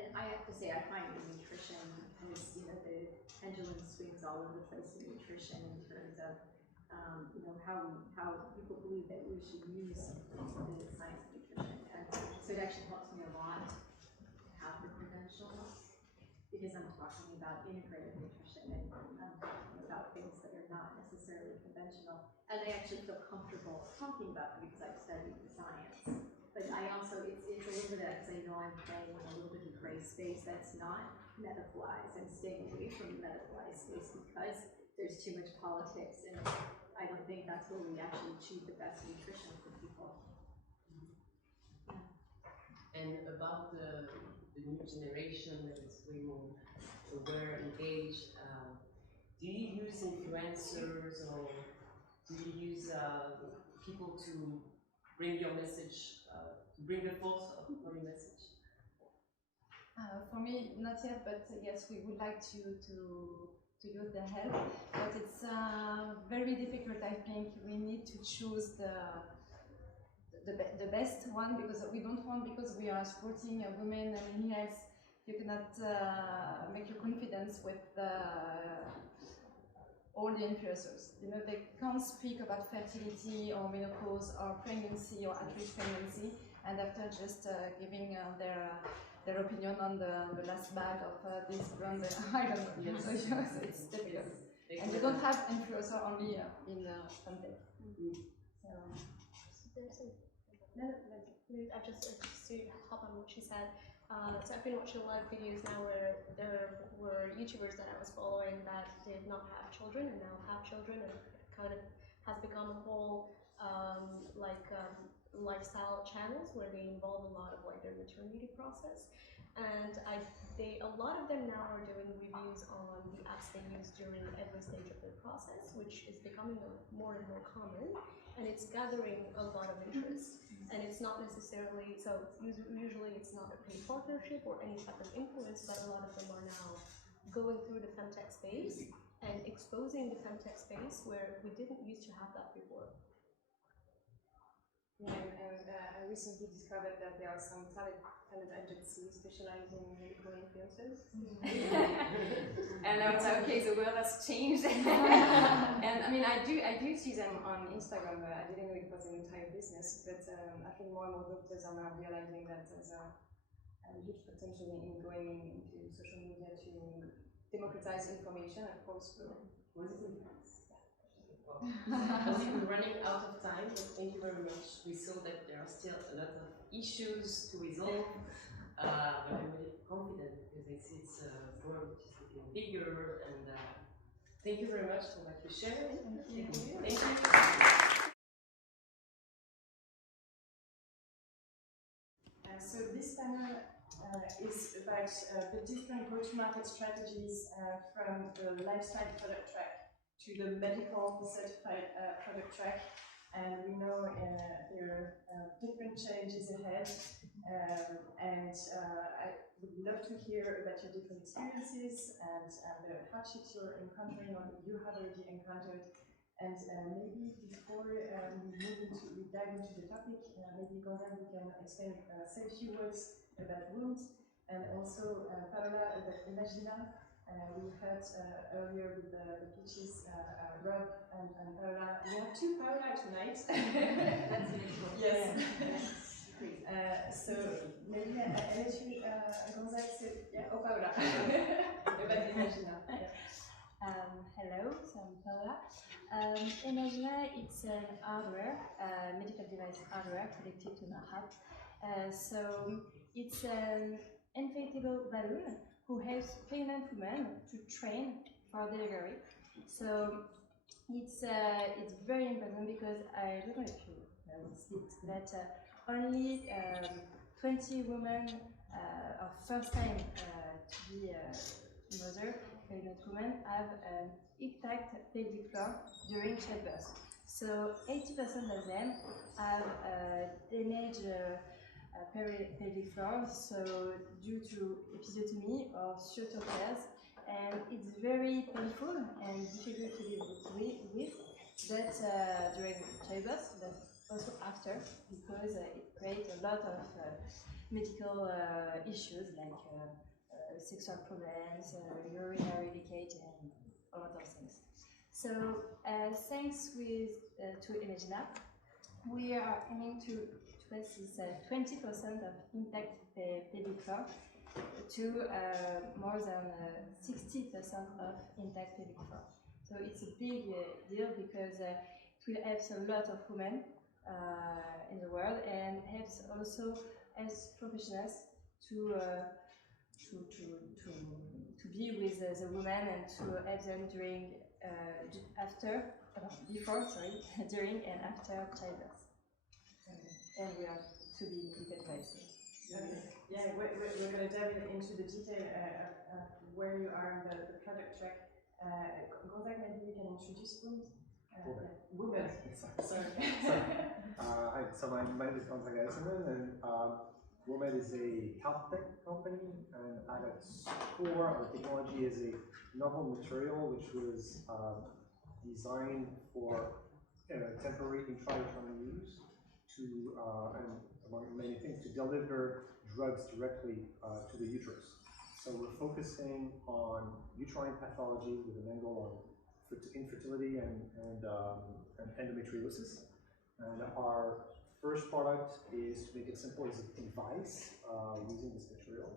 And I have to say, I find in nutrition, kind of, you know, the pendulum swings all over the place in nutrition in terms of how people believe that we should use the science of nutrition. And so it actually helps me a lot to have the credentials, because I'm talking about integrative nutrition, and I'm talking about things that are not necessarily conventional. And I actually feel comfortable talking about them because I've studied the science. But I also, it's a little bit of, because I know I'm playing in a little bit of gray space that's not medicalized. I'm staying away from the medicalized space because there's too much politics, and I don't think that's where we actually achieve the best nutrition for people. And about the new generation that is way more aware, engaged, do you use influencers, or do you use people to bring your message, to bring the force of your message? For me, not yet, but yes, we would like to use the help, but it's very difficult. I think we need to choose the best one, because we don't want, because we are supporting women in health, you cannot make your confidence with all the influencers. You know, they can't speak about fertility or menopause or pregnancy or at-risk pregnancy, and after just giving their opinion on the last bag of this brand, I don't know. Yes. So, you know, so it's difficult. And we don't have influencer only in FemTech. Just to hop on what she said. So I've been watching a lot of videos now where there were YouTubers that I was following that did not have children and now have children, and it kind of has become a whole lifestyle channels where they involve a lot of like their maternity process. And a lot of them now are doing reviews on the apps they use during every stage of their process, which is becoming more and more common, and it's gathering a lot of interest. And it's not necessarily, so usually it's not a paid partnership or any type of influence, but a lot of them are now going through the FemTech space and exposing the FemTech space where we didn't used to have that before. Yeah, and I recently discovered that there are some talent agencies specializing in medical influencers. And I was like, okay, the world has changed. And I mean, I do see them on Instagram, but I didn't know it was an entire business. But I think more and more doctors are now realizing that there's a huge potential in going into social media to democratize information, of course. We're running out of time, but thank you very much. We saw that there are still a lot of issues to resolve, but I'm really confident because I see it's a world which is getting bigger, and thank you very much for what you shared. Thank you. Thank you. So this panel is about the different go-to-market strategies from the lifestyle product track to the medical certified product track, and we know there are different challenges ahead, and I would love to hear about your different experiences and the hardships you're encountering or you have already encountered. And maybe before we dive into the topic, maybe Wolfgang, you can say a few words about wounds, and also Paola about Emagina. We heard earlier with the pitches, Rob and Paola. We have two Paola tonight. That's beautiful. Yes. So maybe I let you, Gonzague, say, yeah, or Paola, about Emagina. Hello, so I'm Paola. Emagina, it's an hardware, medical device hardware connected to the heart. So it's an inflatable balloon who helps pregnant women to train for delivery. So it's very important because I don't know if you know that only 20 women of first time to be a mother, pregnant women, have an intact pelvic floor during childbirth. So 80% of them have damaged pelvic floor, so due to episiotomy or suture tears, and it's very painful and difficult to live with, but during childbirth, but also after, because it creates a lot of medical issues like sexual problems, urinary leakage, and a lot of things. So thanks to Emagina, we are aiming to is 20% of intact pelvic floor to more than 60% of intact pelvic floor. So it's a big deal because it will help a lot of women in the world, and helps also as professionals to be with the women and to help them during, during and after childbirth. And we are to be medical devices. Yeah, we're going to dive into the detail of where you are in the product track. Wolfgang, maybe you can introduce Wound. Women. Sorry. Hi, so my name is Wolfgang, and Womed is a HealthTech company, and at its core, our technology is a novel material which was designed for temporary intrauterine use to, and among many things, to deliver drugs directly to the uterus. So we're focusing on uterine pathology with an angle on infertility and endometriosis. And our first product is, to make it simple, is a device using this material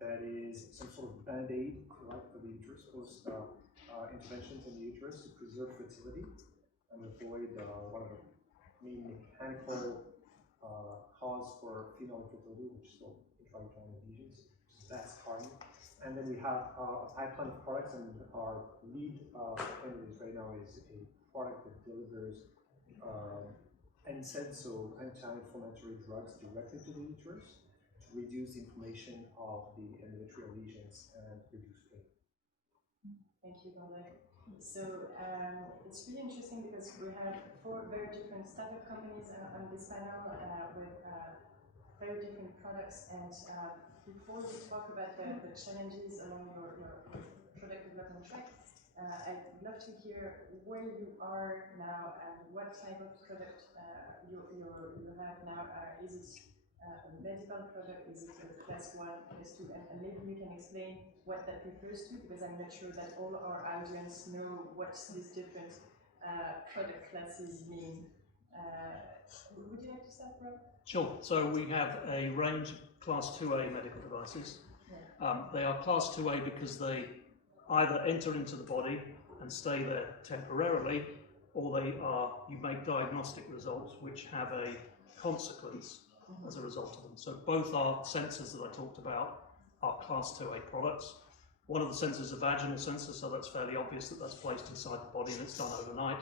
that is some sort of band-aid, right, for the uterus, post interventions in the uterus to preserve fertility and avoid one of the main mechanical cause for female infertility, which is called intrauterine lesions, which is vas scarring. And then we have a pipeline of products, and our lead candidate right now is a product that delivers NSAIDs, so anti-inflammatory drugs, directly to the uterus to reduce the inflammation of the endometrial lesions and reduce pain. Thank you, Gharbi. So it's really interesting because we have 4 very different startup companies on this panel with very different products. And before we talk about the challenges along your product development track, I'd love to hear where you are now and what type of product you have now. Is it a medical product? Is it a class 1, class 2? And maybe you can explain what that refers to, because I'm not sure that all our audience know what these different product classes mean. Would you like to start, Rob? Sure. So we have a range of class 2A medical devices. They are class 2A because they either enter into the body and stay there temporarily, or you make diagnostic results which have a consequence as a result of them. So both our sensors that I talked about are class 2A products. One of the sensors is a vaginal sensor, so that's fairly obvious that that's placed inside the body and it's done overnight.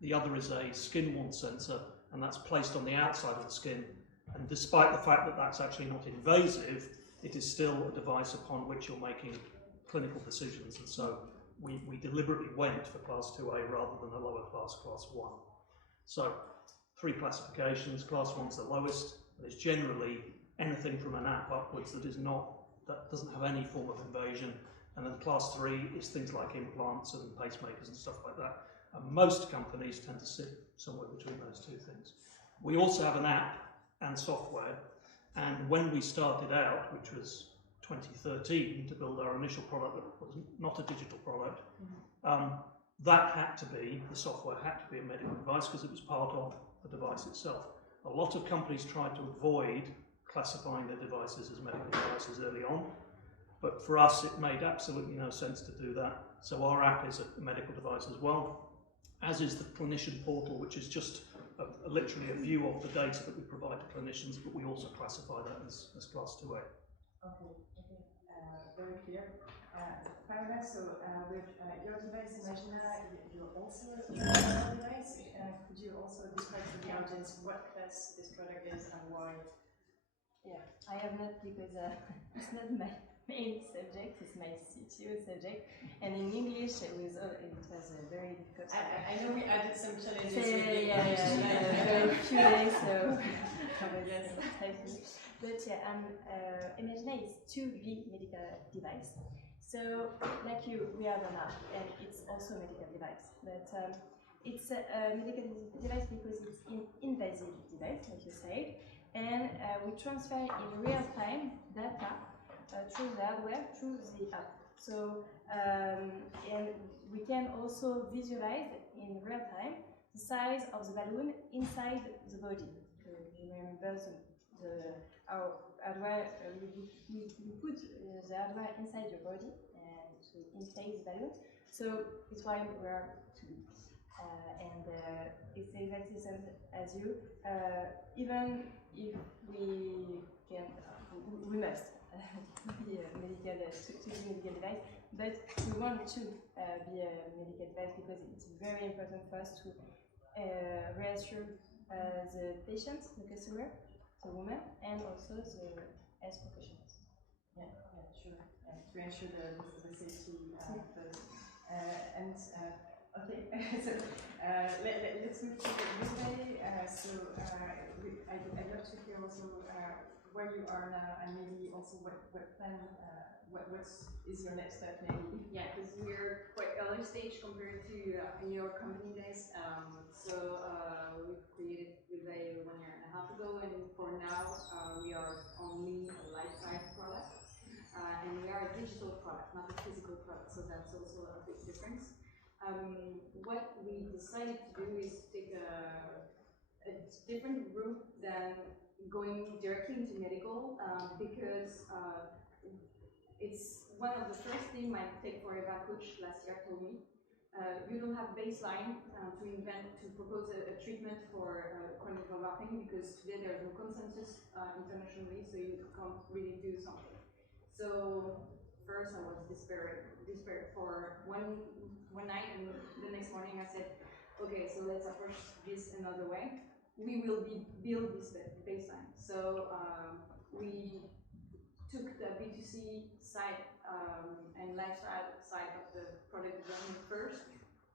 The other is a skin-worn sensor, and that's placed on the outside of the skin. And despite the fact that that's actually not invasive, it is still a device upon which you're making clinical decisions. And so we deliberately went for class 2A rather than a lower class, class 1. So 3 classifications. Class 1's the lowest, and it's generally anything from an app upwards that doesn't have any form of invasion. And then class 3 is things like implants and pacemakers and stuff like that. And most companies tend to sit somewhere between those 2 things. We also have an app and software, and when we started out, which was 2013, to build our initial product that was not a digital product, the software had to be a medical device because it was part of the device itself. A lot of companies tried to avoid classifying their devices as medical devices early on, but for us it made absolutely no sense to do that. So our app is a medical device as well, as is the clinician portal, which is just literally a view of the data that we provide to clinicians, but we also classify that as class 2A. Okay, very clear. Paola, so with your device, Emagina, you're also a medical device. Could you also describe to the audience what class this product is and why? Yeah, I have not, because it's not my main subject, it's my CTO subject, and in English it was a very difficult subject. I know we added some challenges. Very few days, so yes, but yeah, Emagina is 2B medical device. So, like you, we have an app, and it's also a medical device. But it's a medical device because it's an invasive device, like you said, and we transfer in real time data through the hardware, through the app. So, and we can also visualize in real time the size of the balloon inside the body. You remember our hardware, we put the hardware inside your body and to inflate the balloon. So it's why we are 2B. And it's exactly the same as you. Even if we can, we must be a medical device, but we want to be a medical device because it's very important for us to reassure the patient, the customer, the woman, and also the health professionals. Yeah, sure. To ensure the safety first. Okay, so let's move to the Vulvae. I'd love to hear also where you are now, and maybe also what plan, what is your next step maybe? Yeah, because we're quite early stage compared to your company days. We've created Vulvae 1.5 years ago, and for now we are only a life-size product, and we are a digital product, not a physical product. So that's also a big difference. What we decided to do is take a different route than going directly into medical, because it's one of the first things my FemTech Program coach last year told me. You don't have baseline to propose a treatment for chronic vulvar pain, because today there's no consensus internationally, so you can't really do something. So first I was desperate for one night, and the next morning I said, okay, so let's approach this another way. We will build this baseline. So we took the B2C side and lifestyle side of the product development first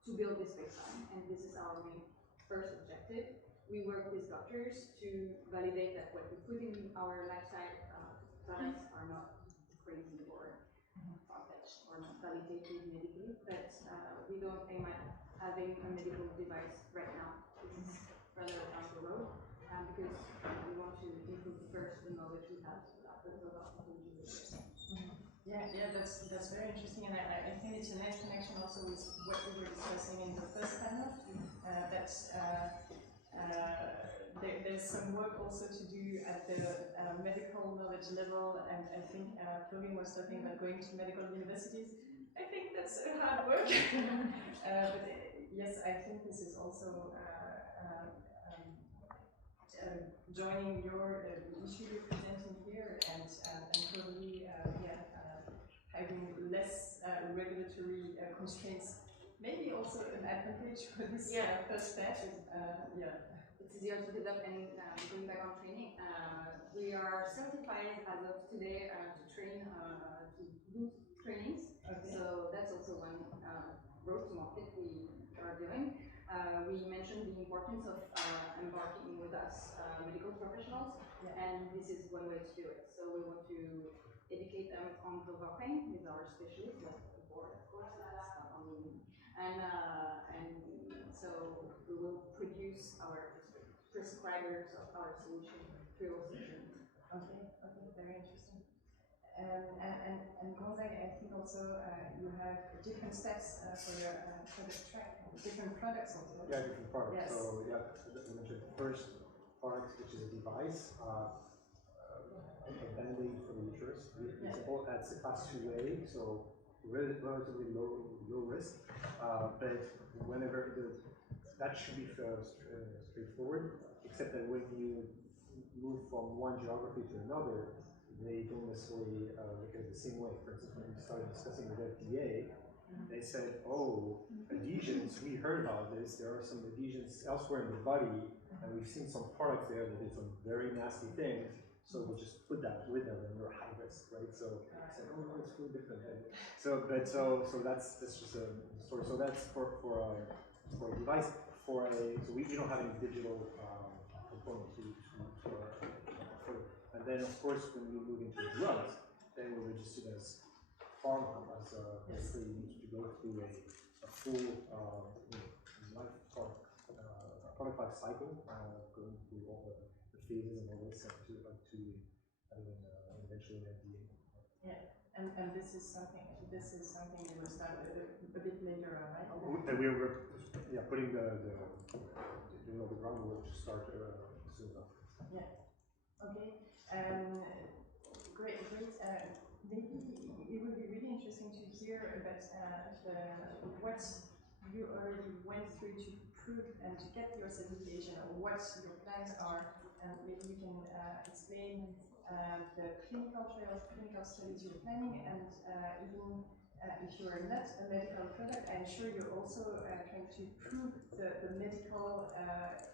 to build this baseline, and this is our main first objective. We work with doctors to validate that what we put in our lifestyle products are not crazy or far-fetched or not validated medically, but we don't aim at having a medical device right now. This is rather down the road, because we want to improve first the knowledge we have about the Yeah, that's very interesting, and I think it's a nice connection also with what we were discussing in the first panel. There's some work also to do at the medical knowledge level, and I think Florine was talking about going to medical universities. I think that's a hard work, but yes, I think this is also joining your issue you're presenting here, and probably having less regulatory constraints, maybe also an advantage for this first step. It's easier to develop, and going back on training, we are certified as of today to train, to do trainings. Okay. So that's also one road to market we are doing. We mentioned the importance of embarking with us medical professionals, and this is one way to do it. So we want to educate them on vulvar pain with our specialists, like the board, of course, that's not only me. And so we will produce our prescribers of our solution through our solution. Okay, very interesting. And Wolfgang, I think also you have different steps for your product track, different products also. Yeah, different products. Yes. So yeah, we mentioned the first product, which is a device, a band-aid for the uterus. That's a class 2A, so relatively low risk. But whenever that should be straightforward, except that when you move from one geography to another, they don't necessarily look at it the same way. For instance, when we started discussing with FDA, they said, oh, adhesions, we heard about this, there are some adhesions elsewhere in the body, and we've seen some products there that did some very nasty things, so we'll just put that with them and you're high risk, right? So it's like, oh no, it's really different. So that's just a story. So that's for a device, so we don't have any digital component and then of course when we move into drugs, then we're registered as pharma, as basically you need to go through a full product life cycle, going through all the phases and all this to eventually an FDA. Yeah, and this is something you will start a bit later on, right? And we're putting the groundwork to start soon enough. Yeah. Okay. Great. Maybe it would be really interesting to hear about what you already went through to prove and to get your certification, or what your plans are, and maybe you can explain the clinical trials, clinical studies you're planning, and even if you are not a medical product, I'm sure you're also trying to prove the medical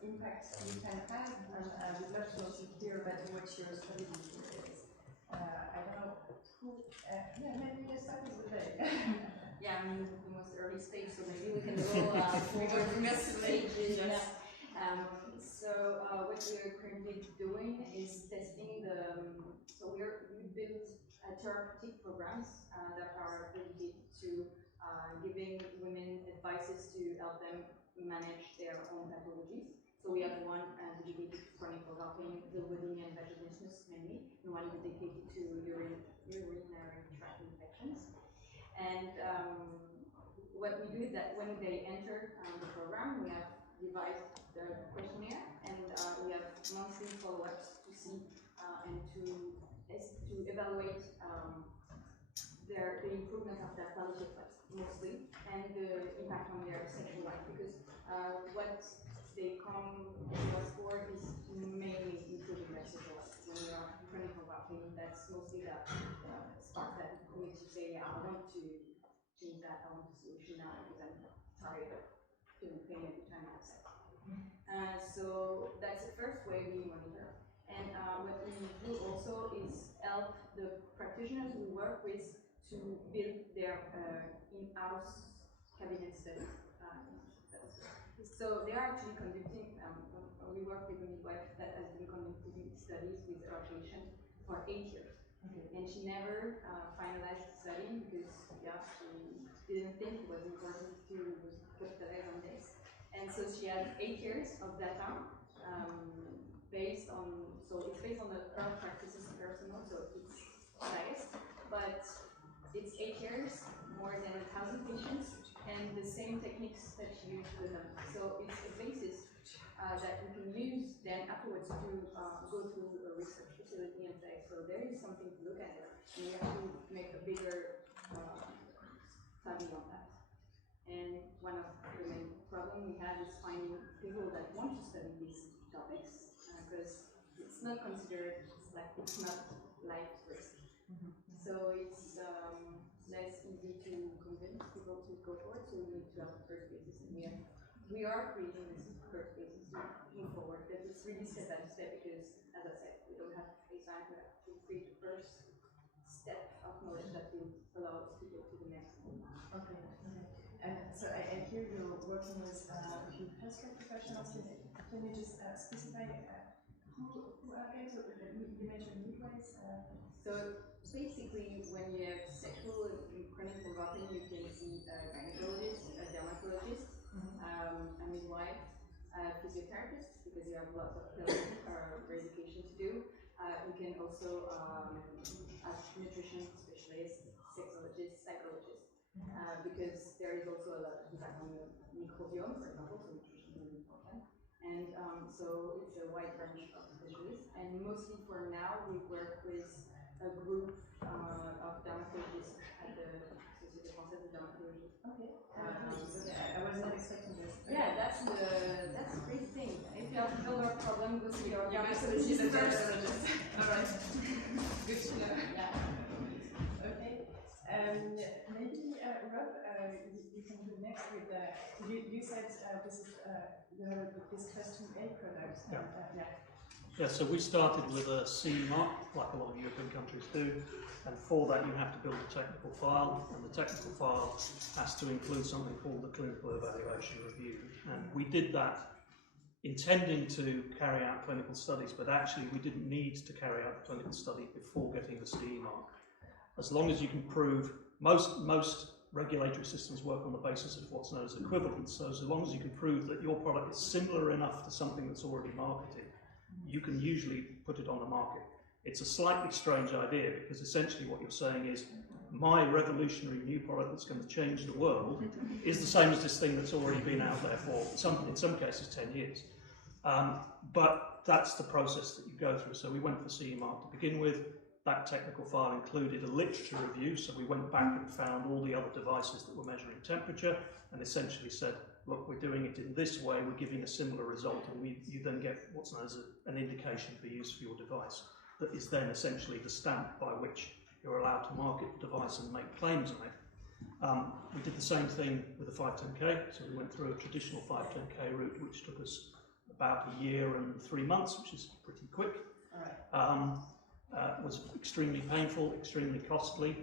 impact you can have, and I would love to also hear about what your strategy is. I don't know who, maybe let's start with Vulvae. Yeah, I mean, the most early stage, so maybe we can go forward the next stages. Yes. So what we are currently doing is testing so we built therapeutic programs that are dedicated to giving women advices to help them manage their own pathologies. So we have one dedicated to chronic vulvar pain, vulvodynia and vaginismus mainly, and one dedicated to urinary tract infections. And what we do is that when they enter the program, we have devised the questionnaire, and we have monthly follow-ups to see and to evaluate the improvement of their quality of life, mostly, and the impact on their sexual life, because what they come to us for is mainly improving their sexual life. When we are clinical validation, that's mostly the spark that makes you say, yeah, I want to change that, I want a solution now because I'm tired of feeling pain every time I have sex. So that's the first way we monitor. And what we do also is help the practitioners we work with to build their in-house cabinet studies. So they are actually conducting, we work with a midwife that has been conducting studies with her patient for 8 years. Okay. And she never finalized the study because, yeah, she didn't think it was important to capitalize on this. And so she has 8 years of data based on, so it's based on her practices personal, so it's biased, but it's 8 years, more than 1,000 patients, and the same techniques that she used with them. So it's a basis that we can use then afterwards to go to a research facility and say, so there is something to look at it, and we have to make a bigger study on that. And one of the main problems we have is finding people that want to study these topics, because it's not considered, like, it's not life risk. So it's less easy to convince people to go for it, so we need to have the first basis, and we are creating this first basis to move forward, but it's really step by step, because, as I said, we don't have baseline, we have to create the first step of knowledge that will allow us to go to the next one. Okay. So I hear you're working with a few healthcare professionals. Can you just specify who are they? So you mentioned midwives. So basically, when you have sexual and chronic vulvodynia, you can see a gynecologist, a dermatologist, a midwife, a physiotherapist, because you have lots of health education to do. You can also ask nutrition specialists, sexologists, psychologists, because there is also a lot of impact on the microbiome, for example, so nutrition is important. And so it's a wide range of specialists, and mostly for now we work with a group of dermatologists at the Société Française de Dermatologie. Okay. I was not expecting this. Yeah, that's a great thing. If you have a vulvar problem, go see your dermatologist first. All right. Good to know. Yeah. Okay. Maybe Rob, you can go next with you said this is this question A product. Yeah. Yeah, so we started with a CE mark, like a lot of European countries do, and for that you have to build a technical file, and the technical file has to include something called the clinical evaluation review. And we did that intending to carry out clinical studies, but actually we didn't need to carry out the clinical study before getting the CE mark. As long as you can prove, most regulatory systems work on the basis of what's known as equivalence, so as long as you can prove that your product is similar enough to something that's already marketed, you can usually put it on the market. It's a slightly strange idea, because essentially what you're saying is, my revolutionary new product that's going to change the world is the same as this thing that's already been out there for, in some cases, 10 years. But that's the process that you go through. So we went for CE mark to begin with. That technical file included a literature review, so we went back and found all the other devices that were measuring temperature, and essentially said, look, we're doing it in this way, we're giving a similar result, and you then get what's known as an indication for use for your device, that is then essentially the stamp by which you're allowed to market the device and make claims on it. We did the same thing with the 510K, so we went through a traditional 510K route, which took us about a year and 3 months, which is pretty quick. Was extremely painful, extremely costly,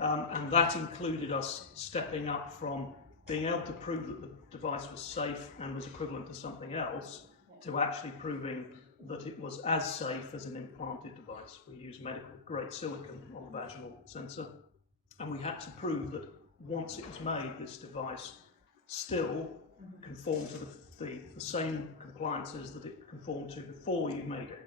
and that included us stepping up from being able to prove that the device was safe and was equivalent to something else, to actually proving that it was as safe as an implanted device. We use medical grade silicon on the vaginal sensor, and we had to prove that once it was made, this device still conformed to the same compliances that it conformed to before you made it.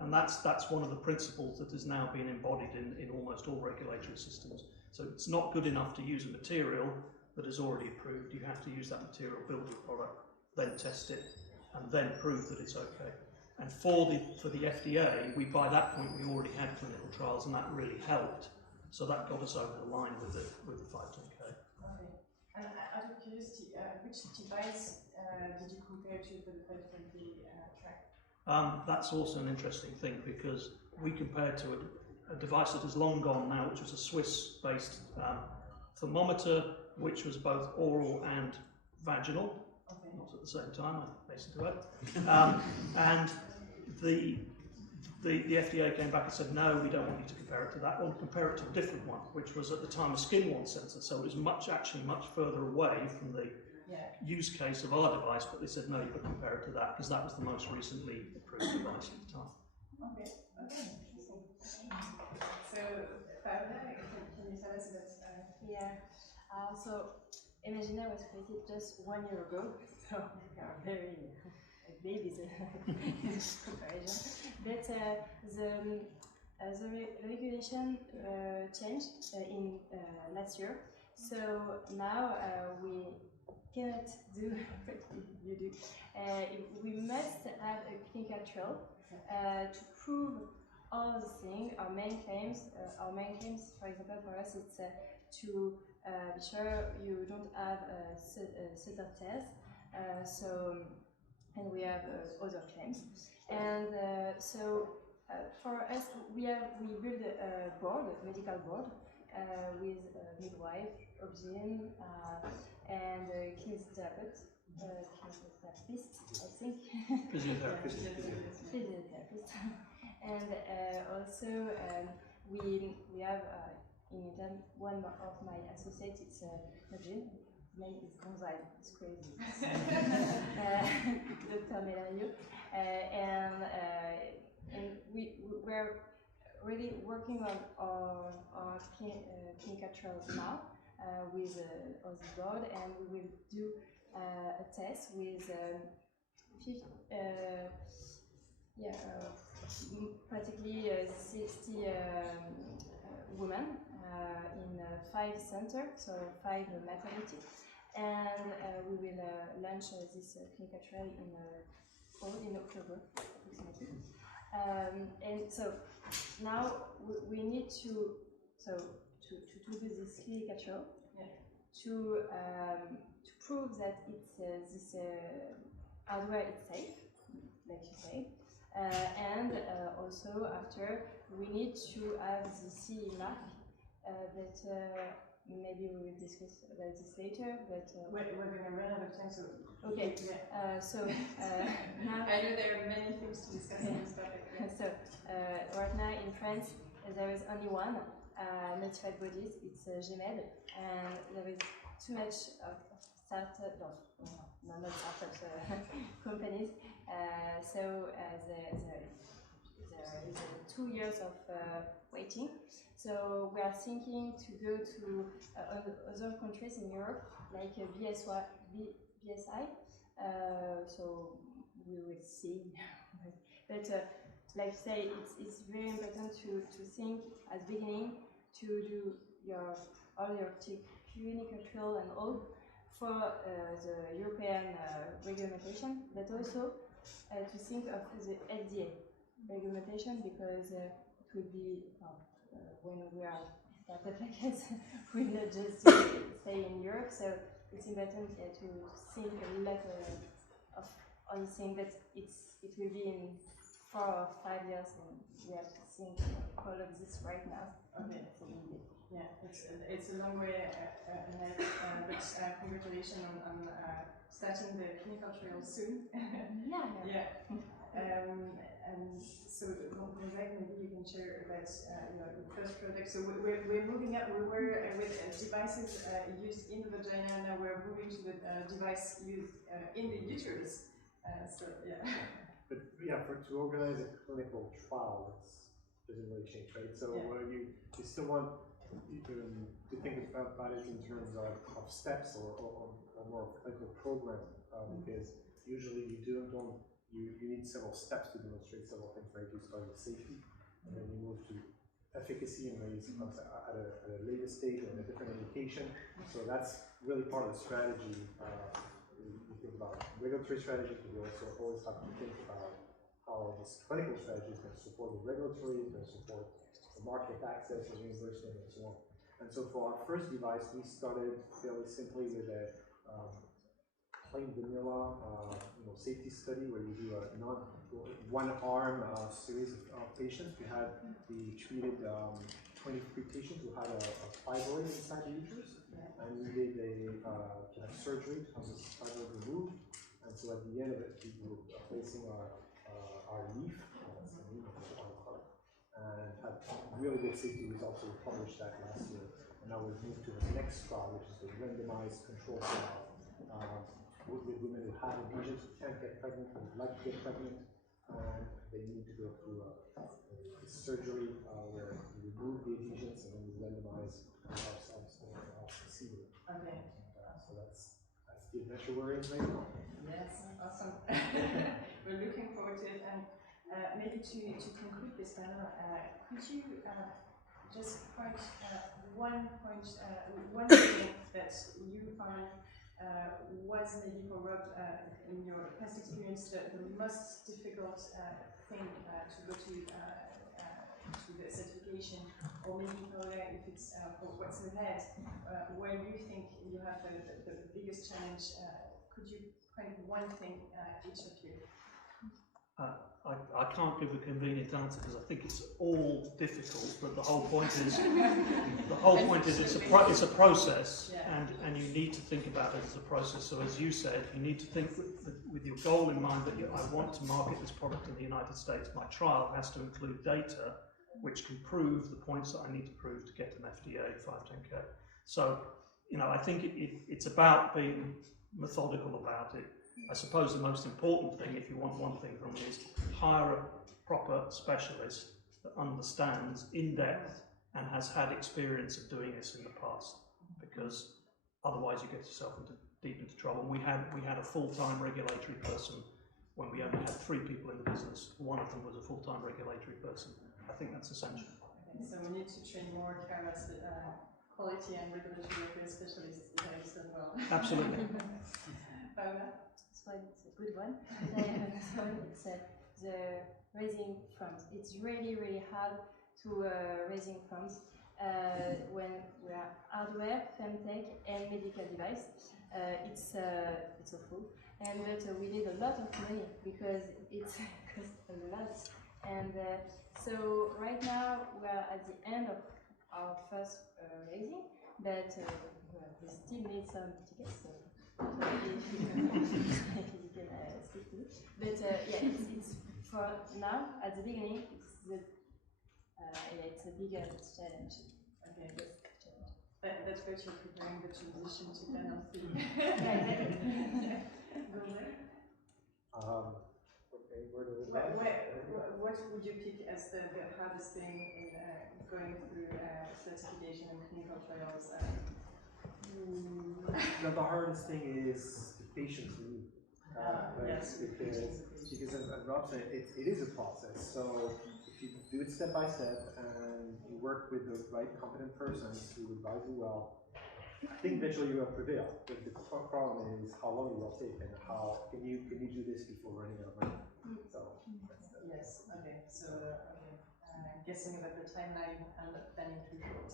And that's one of the principles that has now been embodied in almost all regulatory systems. So it's not good enough to use a material that is already approved. You have to use that material, build your product, then test it, and then prove that it's okay. And for the FDA, by that point we already had clinical trials, and that really helped. So that got us over the line with the 510K. Okay. And out of curiosity, which device did you compare to for the 510K track? That's also an interesting thing, because we compared to a device that is long gone now, which was a Swiss-based thermometer, which was both oral and vaginal, not at the same time, I hasten to add. And the FDA came back and said, no, we don't want you to compare it to that one, compare it to a different one, which was at the time a skin-worn sensor, so it was actually much further away from the use case of our device, but they said, no, you've got to compare it to that, because that was the most recently approved device at the time. Okay, interesting. So, Paola, can you tell us about... So Emagina was created just 1 year ago, so we are very babies in comparison. But the regulation changed in last year, so now we cannot do what you do. We must have a clinical trial to prove all the things. Our main claims, for example, for us, it's to be sure you don't have Sutter test. And we have other claims. And for us, we build a board, a medical board, with midwife, obgyn, and kinesiotherapist, I think. Physiotherapist. Physiotherapist. And also we have in Italy one of my associates, it's obgyn. Name is Gonzalo, it's crazy. Dr. Melario. And we're really working on our clinical trials now with this board, and we will do a test with practically 60 women in 5 centers, so 5 maternity. And we will launch this clinical trial in October, approximately. And so now we need to do this clinical trial to prove that it's this hardware is safe, like you say, and also after we need to have the CE mark that. Maybe we will discuss about this later, but we're going to run out of time, so okay. Now I know there are many things to discuss on this topic. So right now in France there is only one notified bodies. It's GMED, and there is too much of not startups, companies. So there is 2 years of waiting. So we are thinking to go to other countries in Europe, like BSI. So we will see. But like I say, it's very important to think at the beginning to do all your clinical trial and all for the European regulation, but also to think of the FDA regulation, because it will be when we are started like this, we'll not just stay in Europe. So it's important to think a lot of other things, but it will be in 4 or 5 years, and we have to think all of this right now. Okay. Yeah, it's a long way ahead, but congratulations on starting the clinical trial soon. Yeah. And so, Wolfgang, maybe you can share about your first project. So we're moving up. We were with devices used in the vagina. Now we're moving to the device used in the uterus. But to organize a clinical trial, it doesn't really change, right? So you still want to think about it in terms of steps or more of a clinical program, because usually you need several steps to demonstrate several things, right? You start with safety, and then you move to efficacy in ways at a later stage or in a different indication. So that's really part of the strategy. We think about regulatory strategy, but we also always have to think about how this clinical strategy is going to support the regulatory, is going to support the market access and reimbursement and so on. And so for our first device, we started fairly simply with a plain vanilla safety study where you do a one-arm series of patients. We treated 23 patients who had a fibroid inside the uterus, and we did a kind of surgery to have this fibroid removed. And so at the end of it, we were placing our leaf, that's the name of our product, and had really good safety results. So we published that last year. And now we've moved to the next trial, which is the randomized control trial with women who have adhesions, who can't get pregnant, who would like to get pregnant, and they need to go through a surgery where we remove the adhesions and then we randomize ourselves to placebo. Okay. So that's the adventure we're in right now. Yes, awesome. We're looking forward to it. And maybe to conclude this panel, could you just point one thing that you found was maybe for Rob in your past experience the most difficult thing to go to the certification, or maybe Paola, if it's for what's ahead, where you think you have the biggest challenge? Could you point one thing, each of you? I can't give a convenient answer because I think it's all difficult. But the whole point is it's a process, and you need to think about it as a process. So as you said, you need to think with your goal in mind that I want to market this product in the United States. My trial has to include data which can prove the points that I need to prove to get an FDA 510K. So I think it's about being methodical about it. I suppose the most important thing, if you want one thing from me, is hire a proper specialist that understands in depth and has had experience of doing this in the past, because otherwise you get yourself deep into trouble. We had a full-time regulatory person when we only had 3 people in the business. One of them was a full-time regulatory person. I think that's essential. Okay, so we need to train more quality and regulatory affairs specialists as well. Absolutely. Paola? It's a good one. It's the raising funds. It's really, really hard to raising funds when we are hardware, FemTech, and medical device. It's awful, and but we need a lot of money because it costs a lot. And so right now we are at the end of our first raising, but we still need some tickets. So if you can speak to it. But it's for now, at the beginning, it's a bigger challenge. Okay, that's great. You're preparing the transition to penalty. Okay, where do we what would you pick as the hardest thing in going through certification and clinical trials? The hardest thing is the patient's need. Yes, because as Rob said, it is a process. So if you do it step by step and you work with the right competent persons who advise you well, I think eventually you will prevail. But the problem is how long it will take and how can you do this before running out of money. So yes, okay. So guessing about the timeline and planning too short.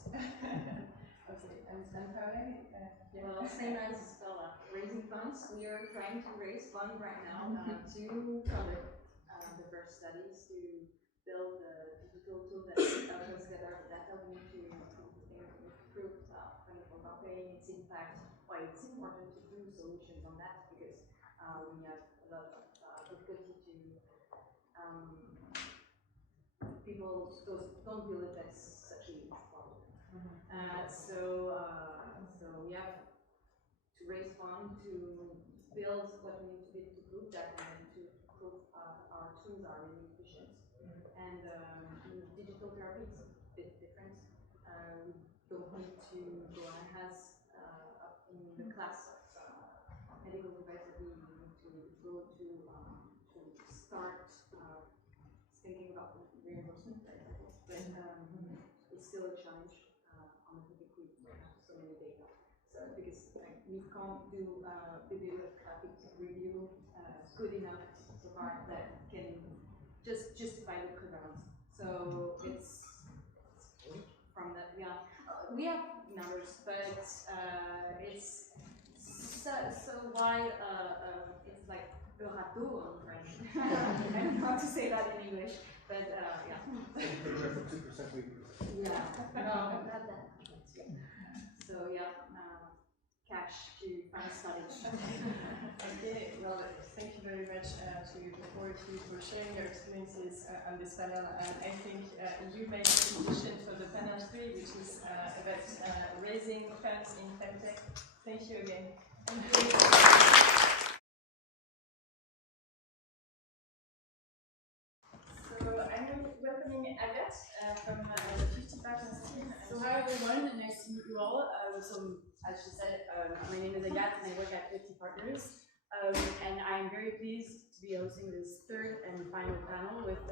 Okay, and Paola? Well, same as Stella, raising funds. We are trying to raise funds right now to conduct the first studies to build the digital tool that helps us gather the data we need to improve clinical campaign, its impact, why it's important to do solutions on that, because we have a lot of difficulty to people don't believe that's such a huge problem. So we have to raise funds to build what we need to build to prove that, and to prove our tools are really efficient. And digital therapy is a bit different. We don't need to go as in the class of medical devices. We need to go to start thinking about reimbursement, but still a challenge on the topic with so many data. So because like, we can't do bibliographic review good enough so far that can just justify the prevalence. So it's from that, yeah. We have numbers, but it's so wide. It's like a râteau in French. I don't know how to say that in English, but yeah. Yeah. No, not that. So yeah, cash to find studies. Okay, well, thank you very much to the four of you for sharing your experiences on this panel. And I think you made the condition for the panel 3, which is about raising funds in FemTech. Thank you again. Thank you. So I'm welcoming Agathe from the 50 Partners team. So hi everyone, nice to meet you all. So as she said, my name is Agathe and I work at 50 Partners. And I'm very pleased to be hosting this third and final panel with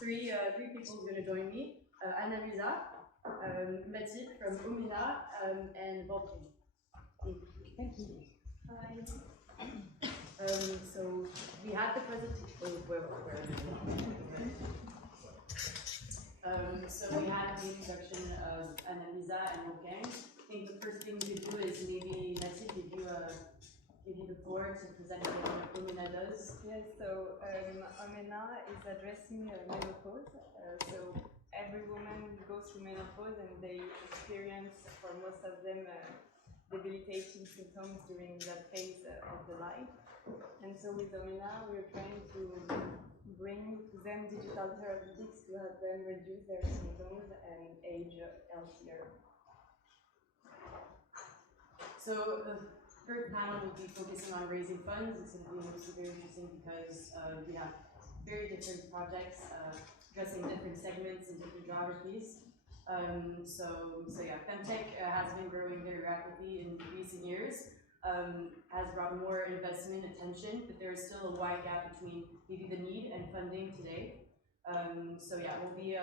three people who are going to join me. Luisa, Mathilde from Oana, and Wolfgang. Thank you. Hi. So we had the presentation. So we had the introduction of Luisa and Wolfgang. I think the first thing we could do is maybe Mathilde give you the floor to present what Oana does. Yes, so Oana is addressing menopause. So every woman goes through menopause and they experience, for most of them, debilitating symptoms during that phase of the life. And so with Oana, we're trying to bring to them digital therapeutics to help them reduce their symptoms and age healthier. So the third panel will be focusing on raising funds. It's going to be mostly very interesting because we have very different projects addressing different segments and different geographies. So yeah, FemTech has been growing very rapidly in recent years. Has brought more investment attention, but there is still a wide gap between maybe the need and funding today. So yeah, we'll be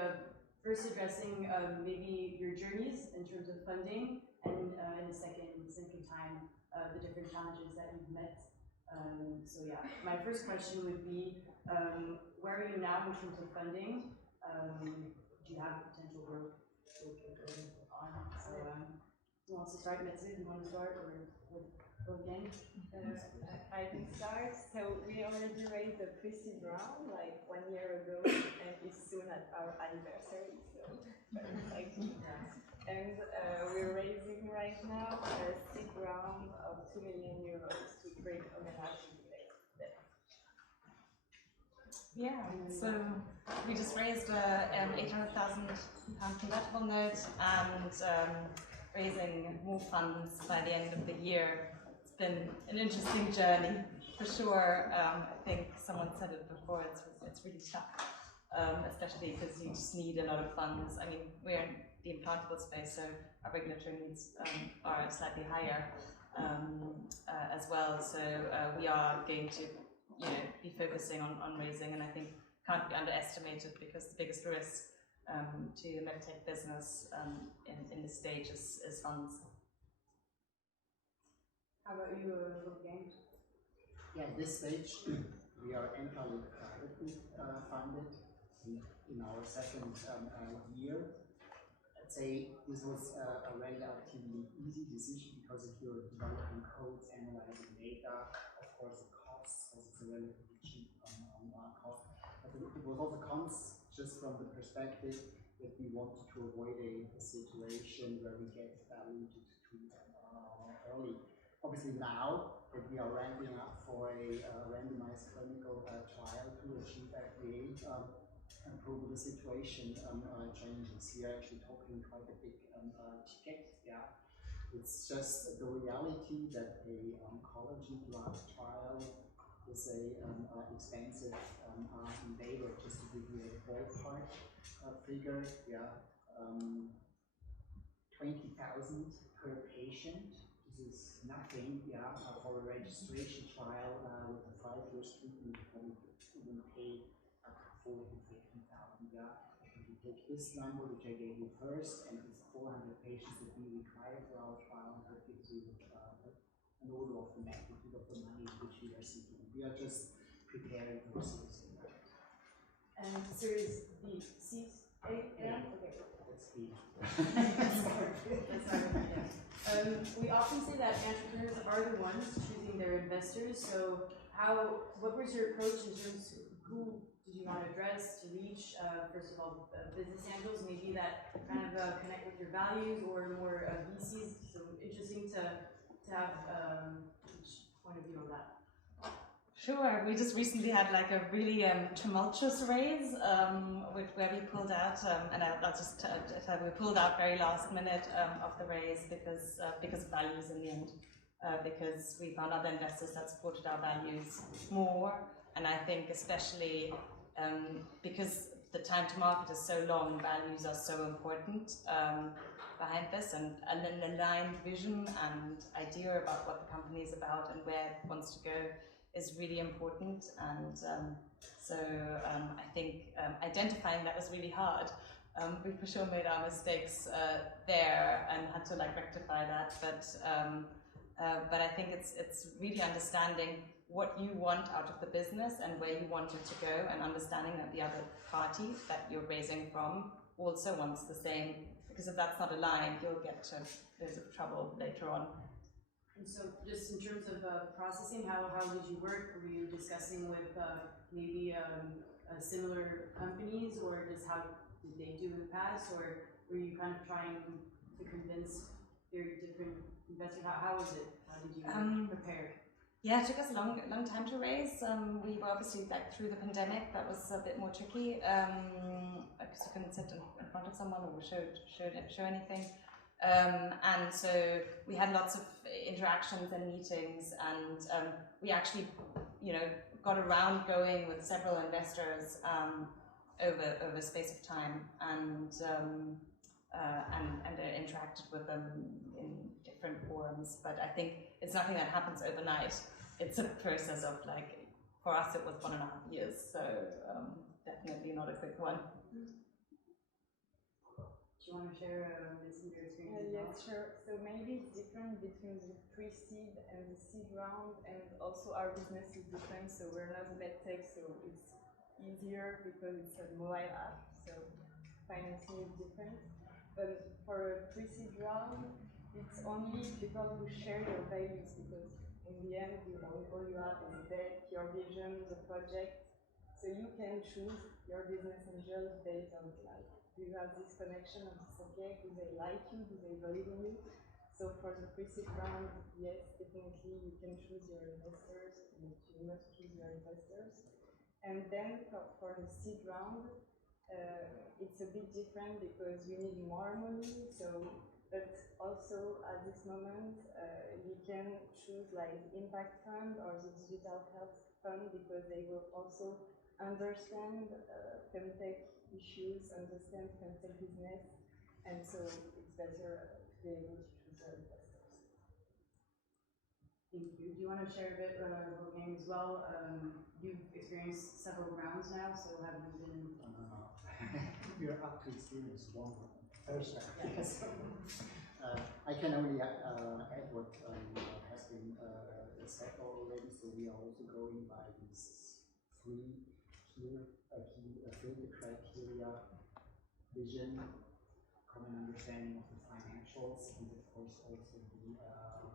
first addressing maybe your journeys in terms of funding, and in the second time, the different challenges that you've met. So yeah, my first question would be, where are you now in terms of funding? Do you have potential growth on? So who wants to start? Mathilde, you want to start, or Wolfgang? I can start. So we already raised a pre-seed round like 1 year ago, and it's soon at our anniversary, so very exciting. And we're raising right now a seed round of 2 million euros to bring Oana to the next step. Yeah, so we just raised an £800,000 convertible note and raising more funds by the end of the year. It's been an interesting journey, for sure. I think someone said it before, it's really tough, especially because you just need a lot of funds. I mean, we're in the implantable space, so our regulatory needs are slightly higher as well. So we are going to be focusing on raising, and I think can't be underestimated because the biggest risk to the medtech business in this stage is funds. How about you, Wolfgang? Yeah, at this stage, we are entirely privately funded in our second year. I'd say this was a relatively easy decision because if you're developing codes, analyzing data, of course it costs, because it's a relatively cheap cost. But it was also just from the perspective that we wanted to avoid a situation where we get diluted too early. Obviously now that we are ramping up for a randomized clinical trial to achieve FDA approval, the situation changes. We are actually talking quite a big ticket. Yeah, it's just the reality that a oncology drug trial is a expensive endeavor. Just to give you a ballpark figure, yeah, 20,000 per patient. This is nothing, yeah, for a registration trial with a 5-year treatment. You probably even pay up to 40,000 to 50,000, yeah. If you take this number, which I gave you first, and these 400 patients that we require for our trial, that gives you an order of the magnitude of the money which we are seeking. We are just preparing for Series A. And Series B, C, A, yeah. Okay. That's B. We often say that entrepreneurs are the ones choosing their investors. So, what was your approach in terms of who did you want to address, to reach? First of all, business angels, maybe that kind of connect with your values, or more VCs. So interesting to have each point of view on that. Sure, we just recently had like a really tumultuous raise, where we pulled out, and I'll just tell you, we pulled out very last minute of the raise because of values in the end, because we found other investors that supported our values more, and I think especially because the time to market is so long, values are so important behind this, and an aligned vision and idea about what the company is about and where it wants to go is really important, and I think identifying that was really hard. We for sure made our mistakes there and had to like rectify that, but I think it's really understanding what you want out of the business and where you want it to go, and understanding that the other party that you're raising from also wants the same, because if that's not aligned, you'll get to loads of trouble later on. And so, just in terms of processing, how did you work? Were you discussing with maybe similar companies, or just how did they do in the past, or were you kind of trying to convince very different investors? How was it? How did you prepare? Yeah, it took us a long time to raise. We were obviously like through the pandemic, that was a bit more tricky because you couldn't sit in front of someone or show anything. And so we had lots of interactions and meetings, and we actually, got around going with several investors over a space of time, and interacted with them in different forums. But I think it's nothing that happens overnight. It's a process of for us it was 1.5 years, so definitely not a quick one. Do you want to share your experience? Yes, sure. So maybe it's different between the pre-seed and the seed round, and also our business is different. So we're not medtech, so it's easier because it's a mobile app. So financing is different. But for a pre-seed round, it's only people who share your values, because in the end, all you have is debt, your vision, the project. So you can choose your business angels based on do you have this connection of this object? Do they like you? Do they believe in you? So for the pre-seed round, yes, definitely you can choose your investors, and you must choose your investors. And then for the seed round, it's a bit different because you need more money. So, but also at this moment, you can choose like impact fund or the digital health fund, because they will also understand FemTech issues, understand FemTech business, and so it's better to be able to choose their investors. Thank you. Do you want to share a bit, Wolfgang, as well? You've experienced several rounds now, so have you been? You're up to experience one first round. Yes. I can only add what has been said already. So we are also going by these 3 key filter criteria: vision, common understanding of the financials, and of course also the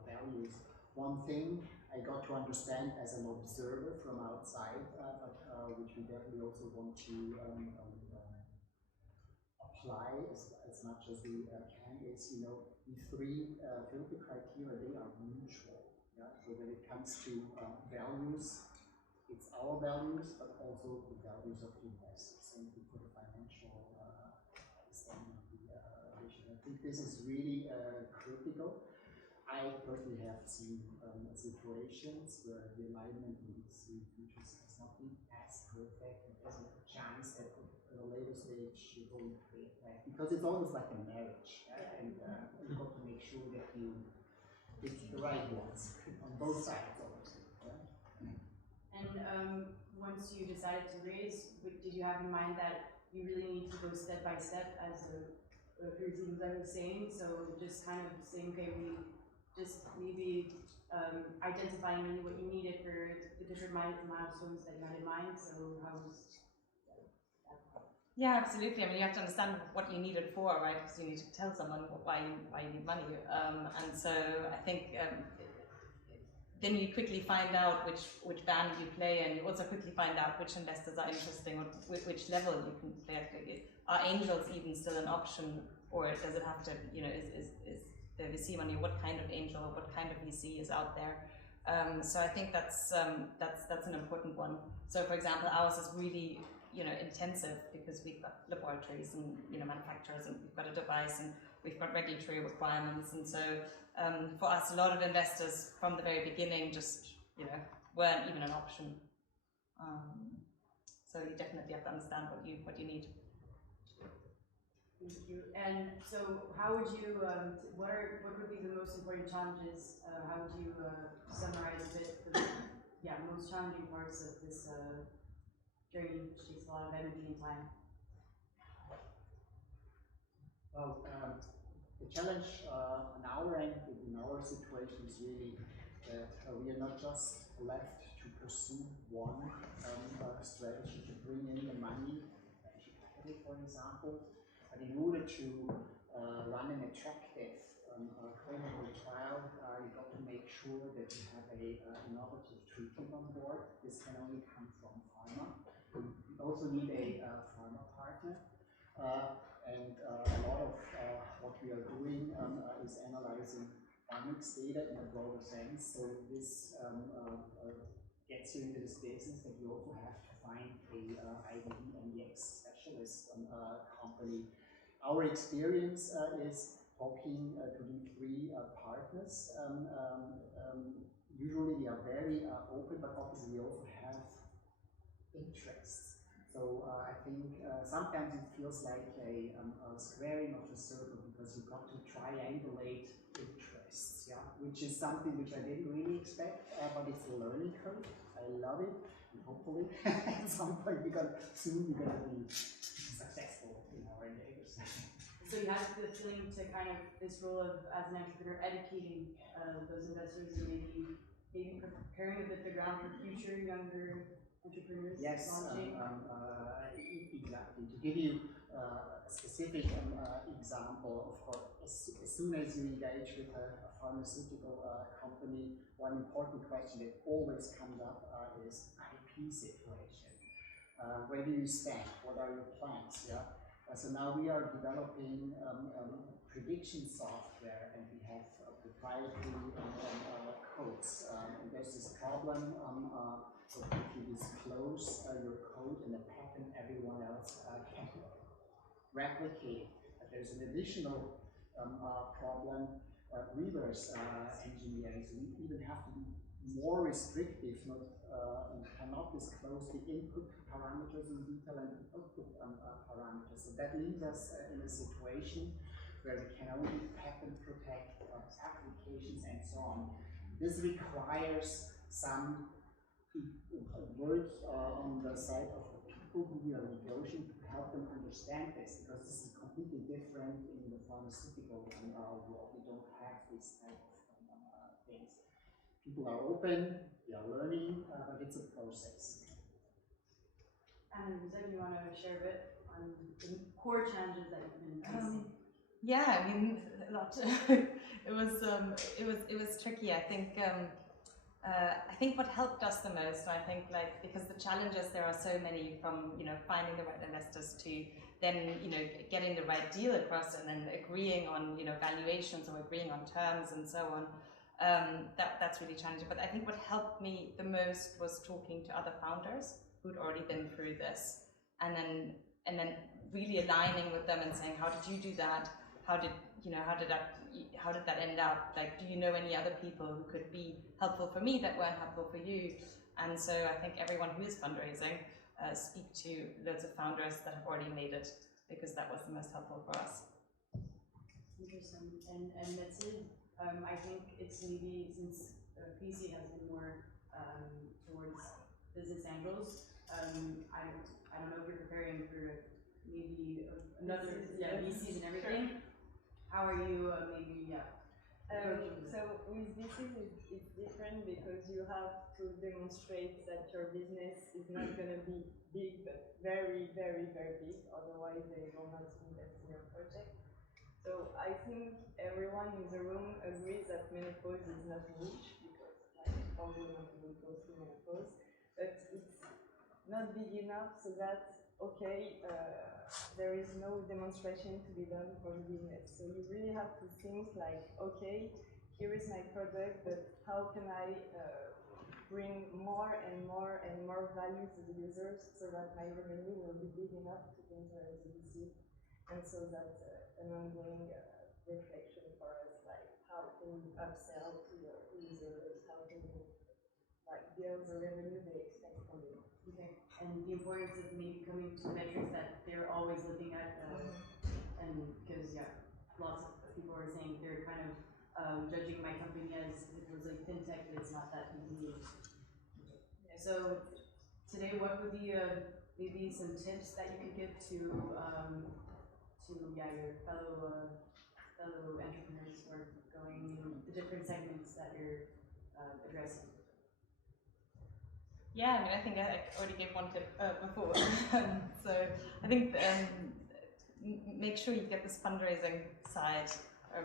values. One thing I got to understand as an observer from outside, but which we definitely also want to apply as much as we can, is these 3 filter criteria, they are mutual. Yeah? So when it comes to values, it's our values, but also the values of the investors, and for the financial understanding of the vision. I think this is really critical. I personally have seen situations where the alignment in these 3 features has not been as perfect, and there's a chance that at a later stage you're going to create that, because it's almost like a marriage, and you've got to make sure that you pick the right ones on both sides, obviously. And once you decided to raise, did you have in mind that you really need to go step by step, as Luisa was saying. So just kind of saying, okay, we just maybe identifying really what you needed for the different milestones that you had in mind. So how was Yeah, absolutely. I mean, you have to understand what you need it for, right? Because you need to tell someone why you need money. And so I think then you quickly find out which band you play, and you also quickly find out which investors are interesting or which level you can play at. Are angels even still an option, or does it have to, is the VC money, what kind of angel or what kind of VC is out there? So I think that's an important one. So for example, ours is really intensive because we've got laboratories and manufacturers, and we've got a device, and we've got regulatory requirements, and so for us, a lot of investors from the very beginning just weren't even an option. So you definitely have to understand what you need. Thank you. And so, how would you? What would be the most important challenges? How would you summarize a bit the most challenging parts of this journey, which takes a lot of energy and time? Well, the challenge on our end, in our situation, is really that we are not just left to pursue one strategy to bring in the money, venture capital, for example. But in order to run an attractive clinical trial, you've got to make sure that you have an innovative treatment on board. This can only come from pharma. You also need a pharma partner. And a lot of what we are doing is analyzing PhenomX data in a broader sense. So this gets you into this business that you also have to find a IVD MDX specialist company. Our experience is talking to the three partners. Usually they are very open, but obviously we also have interests. So I think sometimes it feels like a squaring of a circle, because you've got to triangulate interests, which is something which I didn't really expect, but it's a learning curve. I love it, and hopefully at some point we're going to be successful in our endeavors. So you have the feeling to kind of this role of, as an entrepreneur, educating those investors and maybe preparing a bit the ground for future younger entrepreneurs. Yes, exactly. To give you a specific example, of course, as soon as you engage with a pharmaceutical company, one important question that always comes up is IP situation. Where do you stand? What are your plans? So now we are developing prediction software, and we have proprietary codes. And there's this problem. So if you disclose your code in a patent, everyone else can replicate. But there's an additional problem, reverse engineering. So we even have to be more restrictive, and cannot disclose the input parameters in detail and the output parameters. So that leaves us in a situation where we can only patent protect applications and so on. This requires some work on the side of the people who we are negotiating to help them understand this, because this is completely different in the pharmaceutical world. We don't have this type of things. People are open, we are learning, but it's a process. And Luisa, do you want to share a bit on the core challenges that you've been facing? Yeah, I mean, a lot. it was tricky. I think what helped us the most, I think, because the challenges, there are so many, from finding the right investors to then getting the right deal across, and then agreeing on valuations or agreeing on terms and so on. That's really challenging. But I think what helped me the most was talking to other founders who'd already been through this, and then really aligning with them and saying, how did you do that? How did that end up? Like, do you know any other people who could be helpful for me that weren't helpful for you? And so I think everyone who is fundraising, speak to loads of founders that have already made it, because that was the most helpful for us. Interesting. And Mathilde, I think it's maybe, since PC has been more towards business angles, I don't know if you're preparing for maybe another VCs and everything. Sure. How are you So with VCs it's different because you have to demonstrate that your business is not going to be big, but very, very, very big. Otherwise, they will not invest in your project. So I think everyone in the room agrees that menopause is not niche because all women will go through menopause, but it's not big enough so that there is no demonstration to be done for the business. So you really have to think like, okay, here is my product, but how can I bring more and more and more value to the users so that my revenue will be big enough to enter the VC, and so that's an ongoing reflection for us, like how can you upsell to your users, how can you build the revenue they expect from you. Okay, and the importance of maybe coming to metrics that they're always looking at, and because lots of people are saying they're kind of judging my company as if it was like FinTech, but it's not that easy. Yeah. So today, what would be maybe some tips that you could give to your fellow entrepreneurs who are going in the different segments that you're addressing? Yeah, I mean, I think I already gave one tip before. So I think make sure you get this fundraising side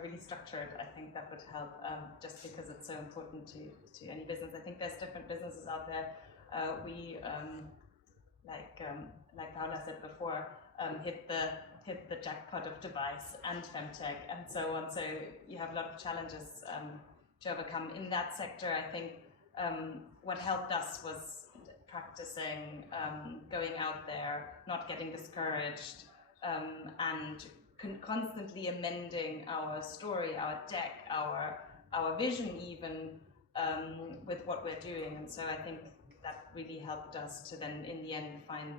really structured. I think that would help, just because it's so important to any business. I think there's different businesses out there. We, like Paola said before, hit the jackpot of device and FemTech and so on. So you have a lot of challenges to overcome in that sector. I think what helped us was practicing, going out there, not getting discouraged, and constantly amending our story, our deck, our vision even, with what we're doing. And so I think that really helped us to then in the end find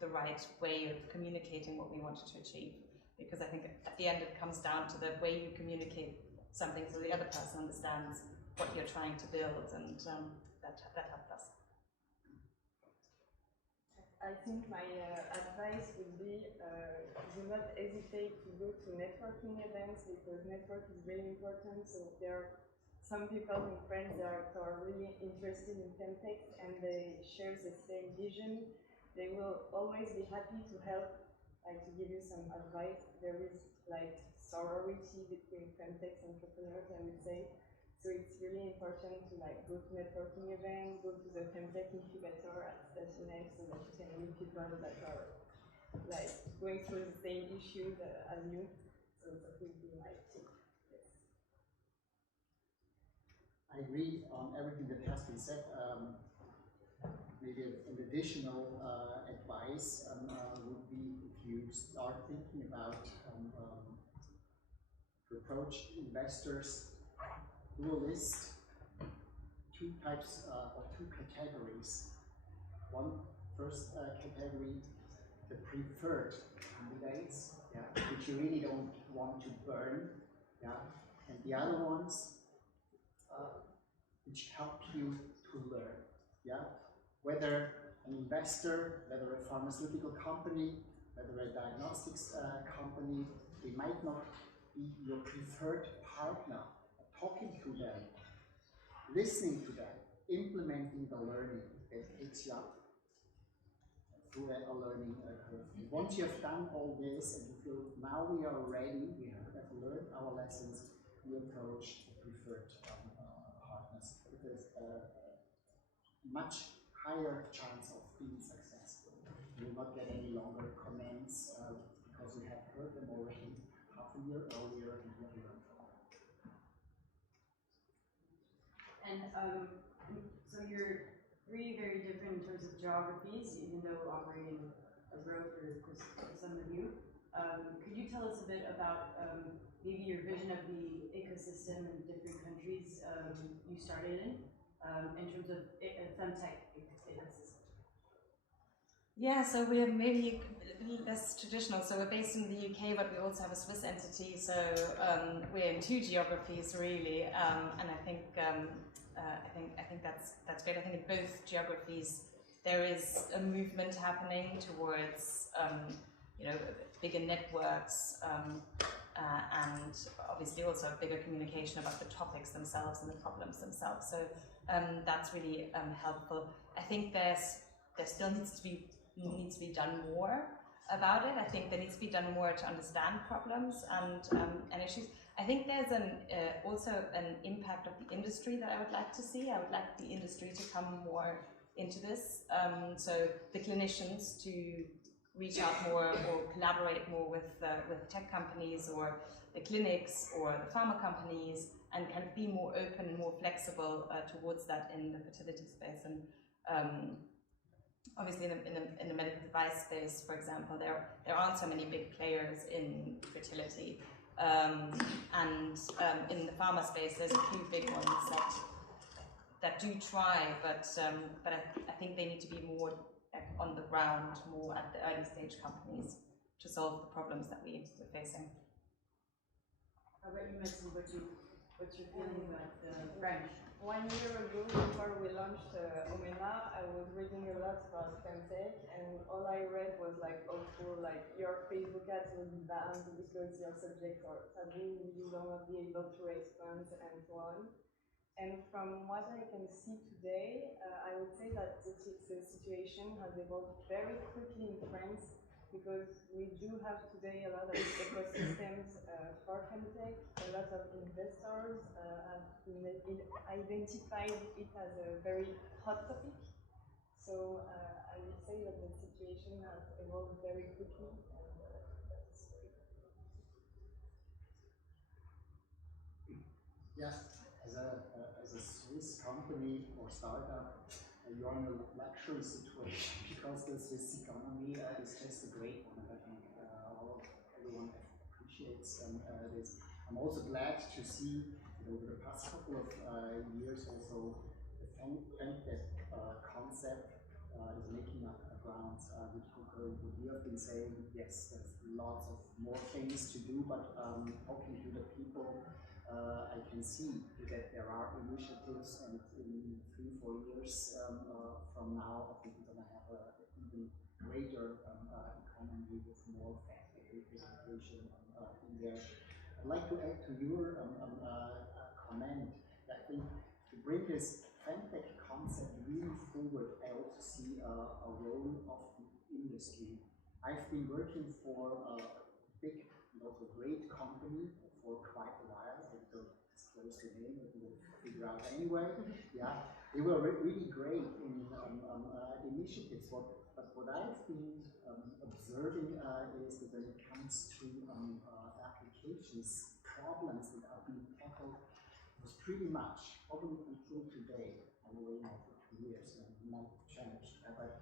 the right way of communicating what we wanted to achieve. Because I think at the end it comes down to the way you communicate something so the other person understands what you're trying to build, and that helped us. I think my advice would be do not hesitate to go to networking events, because network is really important. So there are some people in France that are really interested in FemTech and they share the same vision. They will always be happy to help, like to give you some advice. There is like sorority between FemTech entrepreneurs, I would say. So it's really important to like go to networking events, go to the FemTech incubator at FhenomX so that you can meet people that are like going through the same issues as you. So that would be my tip. Yes. I agree on everything that has been said. Maybe an additional advice would be if you start thinking about to approach investors, do a list, two types or two categories. One first category, the preferred candidates, which you really don't want to burn, and the other ones which help you to learn, whether an investor, whether a pharmaceutical company, whether a diagnostics company, they might not be your preferred partner. Talking to them, listening to them, implementing the learning that takes you up through a learning curve. And once you have done all this and you feel now we are ready, we have learned our lessons, you approach the preferred partners with a much higher chance of being successful. You will not get any longer comments because you have heard them already half a year earlier and you have learned from them. And so you're really very different in terms of geographies, even though operating abroad for some of you. Could you tell us a bit about maybe your vision of the ecosystem in different countries you started in terms of FemTech ecosystem? Yeah, so we're maybe a little less traditional. So we're based in the UK, but we also have a Swiss entity. So we're in two geographies really, and I think that's great. I think in both geographies there is a movement happening towards bigger networks, and obviously also bigger communication about the topics themselves and the problems themselves. So that's really helpful. I think there still needs to be done more about it. I think there needs to be done more to understand problems and issues. I think there's also an impact of the industry that I would like to see. I would like the industry to come more into this. So the clinicians to reach out more or collaborate more with tech companies or the clinics or the pharma companies, and kind of be more open and more flexible towards that in the fertility space. And obviously in the medical device space, for example, there aren't so many big players in fertility. And in the pharma space, there's a few big ones that do try, but I think they need to be more on the ground, more at the early stage companies to solve the problems that we're facing. How about you, Mathilde? What's your feeling about French? 1 year ago, before we launched Oana, I was reading a lot about FemTech, and all I read was like, your Facebook ads will be banned because your subjects are taboo, you will not be able to raise funds, and so on. And from what I can see today, I would say that the situation has evolved very quickly in France, because we do have today a lot of ecosystems for FemTech. A lot of investors have identified it as a very hot topic. So I would say that the situation has evolved very quickly, and that's great. Yes, as a Swiss company or startup, you're in a luxury situation because the Swiss economy is just a great one, and I think everyone appreciates this. I'm also glad to see over the past couple of years also the FemTech concept is making up ground with what you have been saying. Yes, there's lots of more things to do, but talking to the people, I can see that there are initiatives, and in 3-4 years from now, I think we're going to have an even greater economy with more education in there. I'd like to add to your comment that I think to bring this FemTech concept really forward, I also see a role of the industry. I've been working for a big and also great company for quite a while. I don't disclose the name, but we'll figure out anyway. Yeah, they were really great in initiatives. But what I've been observing is that when it comes to applications, problems that are being tackled was pretty much, probably until today, I'm away now for 2 years and it might change, but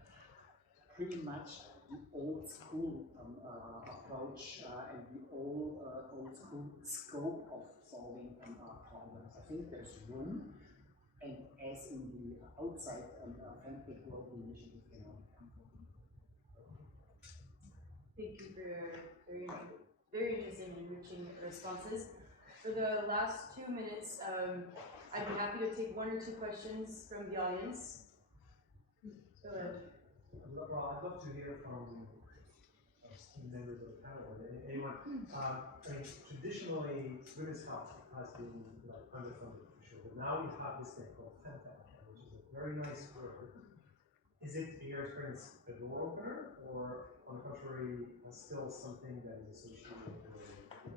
pretty much the old school approach and the old school scope of solving problems. I think there's room, and as in the outside FemTech world, the initiative can only come from. Thank you for your very interesting and enriching responses. For the last 2 minutes, I'd be happy to take 1 or 2 questions from the audience. Go ahead. Well, I'd love to hear from esteemed members of the panel, or anyone. Traditionally, women's health has been underfunded for sure, but now we have this thing called FemTech, which is a very nice word. Is it, in your experience, a door opener, or on the contrary, still something that is associated with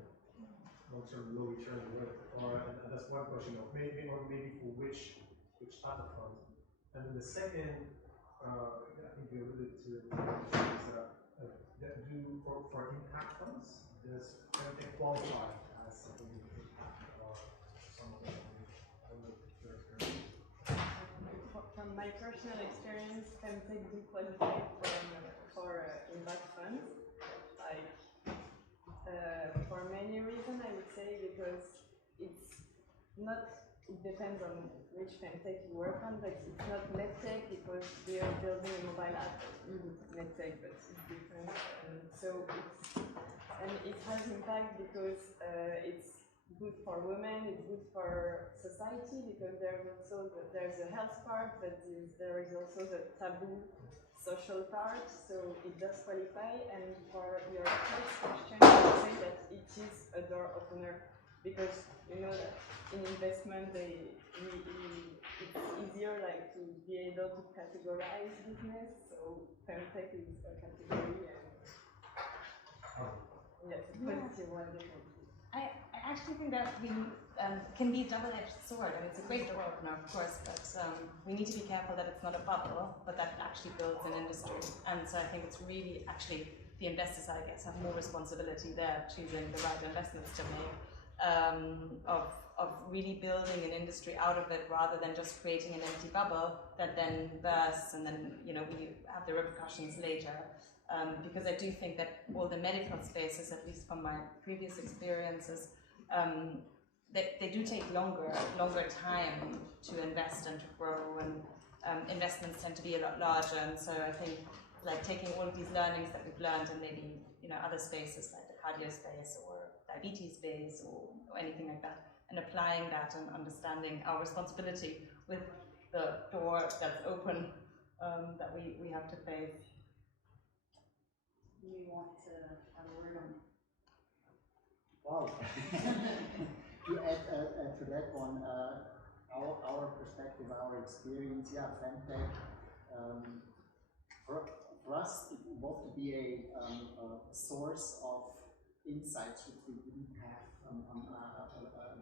long-term low return work? Or and that's one question, or maybe for which type of fund. And then the second, I think you alluded to, is that for impact funds, does FemTech qualify as something or some of them? I don't know your experience. From my personal experience, FemTech do qualify for impact funds. For many reasons, I would say, because it's not. It depends on which FemTech you work on, but it's not MedTech because we are building a mobile app. MedTech, but it's different. And it has impact because it's good for women, it's good for society, because there's a health part, but there is also the taboo social part, so it does qualify. And for your first question, I would say that it is a door opener, because you know that in investment, it's easier like to be able to categorize business. So FemTech is a category, and yes, positive one definitely. I actually think that we can be a double-edged sword, and it's a great door opener, of course, but we need to be careful that it's not a bubble, but that it actually builds an industry. And so I think it's really actually the investors, I guess, have more responsibility there, choosing the right investments to make, of really building an industry out of it, rather than just creating an empty bubble that then bursts, and then we have the repercussions later. Because I do think that all the medical spaces, at least from my previous experiences, they do take longer time to invest and to grow, and investments tend to be a lot larger. And so I think like taking all of these learnings that we've learned in maybe other spaces like the cardio space or diabetes space or anything like that, and applying that and understanding our responsibility with the door that's open that we have to face. Do you want to have a word on? Wow. To add to that one, our perspective, our experience, yeah, FemTech, for us, it evolved to be a source of insights which we didn't have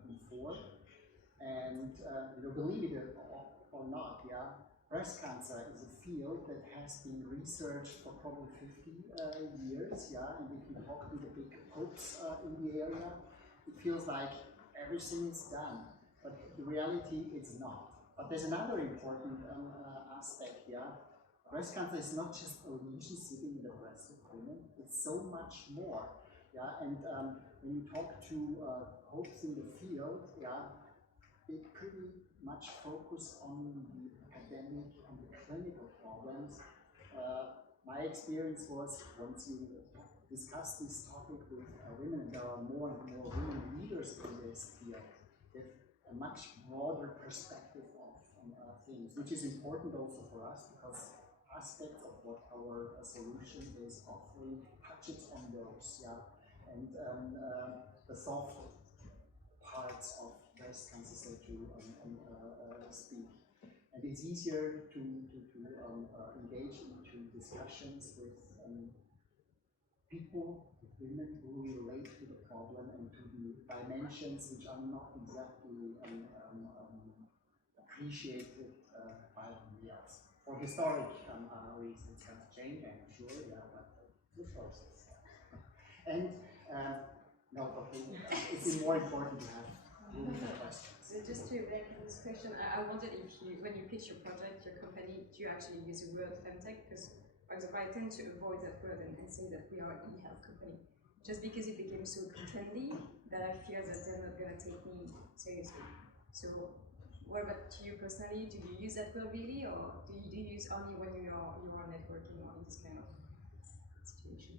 before. And believe it or not, yeah, breast cancer is a field that has been researched for probably 50 years, yeah, and if you talk to the big hopes in the area, it feels like everything is done, but the reality is not. But there's another important aspect, yeah. Breast cancer is not just a lesion sitting in the breast of women, it's so much more, yeah, and when you talk to hopes in the field, yeah, they pretty much focus on the academic and the clinical problems. My experience was, once you discuss this topic with women, and there are more and more women leaders in this field, they have a much broader perspective of things, which is important also for us, because aspects of what our solution is offering touches on those, yeah, and the soft parts of breast cancer, so to speak. And it's easier to engage into discussions with people, women who relate to the problem and to the dimensions which are not exactly appreciated by the else. For historic reasons, it has changed, I'm sure, yeah, but it's a process. And no, okay, it's more important to have room for questions. So just to back to this question, I wondered if you, when you pitch your project, your company, do you actually use the word FemTech? Because, for example, I tend to avoid that word and say that we are an e-health company, just because it became so trendy that I fear that they're not going to take me seriously. So, what about you personally? Do you use that word really, or do you use only when you are networking or in this kind of situation?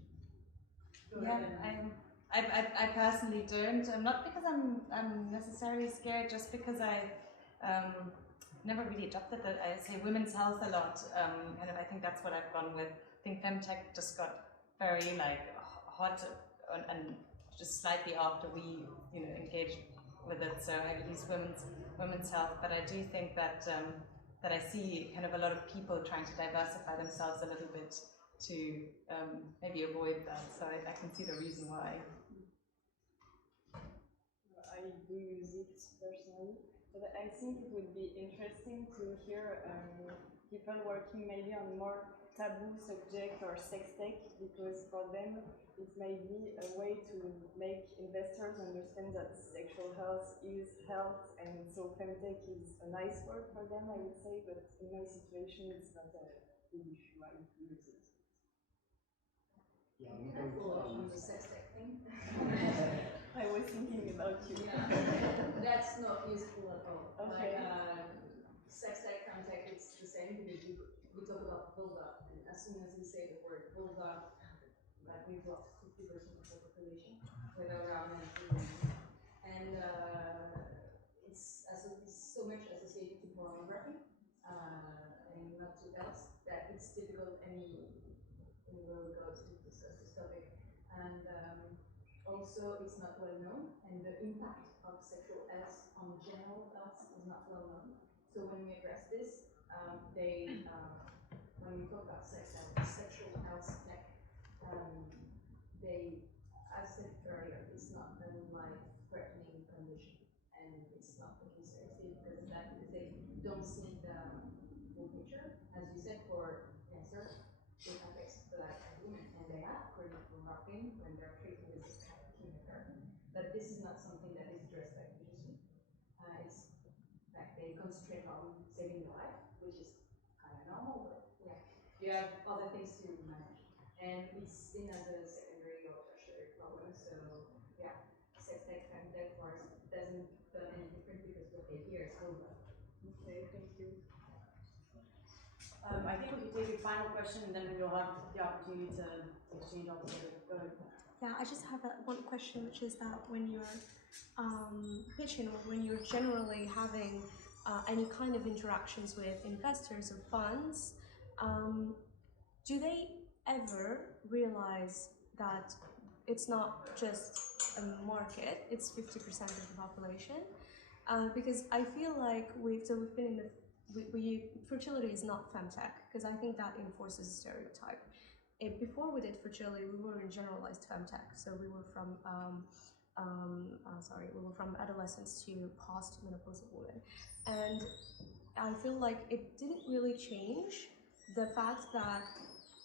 I personally don't. Not because I'm necessarily scared, just because I never really adopted that. I say women's health a lot, and I think that's what I've gone with. I think FemTech just got very hot and just slightly after we engaged with it. So I use women's health, but I do think that that I see kind of a lot of people trying to diversify themselves a little bit to maybe avoid that. So I can see the reason why. I do use it personally, but I think it would be interesting to hear people working maybe on more taboo subject or sex tech, because for them it may be a way to make investors understand that sexual health is health, and so FemTech is a nice word for them, I would say, but in my situation it's not a big issue. I use it. Yeah, we don't the sex tech thing. I was thinking about you. Yeah. That's not useful at all. Okay. Like, sex tech, FemTech, it's the same. We talk about vulva, and as soon as we say the word vulva, like we've lost 50% of the population without our men. And it's so much associated to pornography and not to else that it's difficult, and also it's not well known, and the impact of sexual health on general health is not well known. So when we address this, when we talk about sexual health tech, as said earlier, it's not a life-threatening condition, and it's not taken seriously because of that, because they don't see the full picture. As you said, for cancer, it affects Black and women, and they have chronic pain when they're treated with this kind of chemotherapy. But this is not something that is addressed by physicians. It's like they concentrate on saving your life, which is kind of normal, but yeah, you have other things to manage. And it's seen as a secondary or tertiary problem. So yeah, FemTech, FemTech for us doesn't feel any different because what they hear is over. Okay, thank you. I think we can take a final question and then we'll have the opportunity to exchange all together. Go ahead. Yeah, I just have one question, which is that when you're pitching or when you're generally having any kind of interactions with investors or funds, do they ever realize that it's not just a market, it's 50% of the population? Because I feel like we've been in the fertility is not femtech, because I think that enforces a stereotype. Before we did fertility, we were in generalized femtech, so we were from adolescence to post-menopausal women, and I feel like it didn't really change the fact that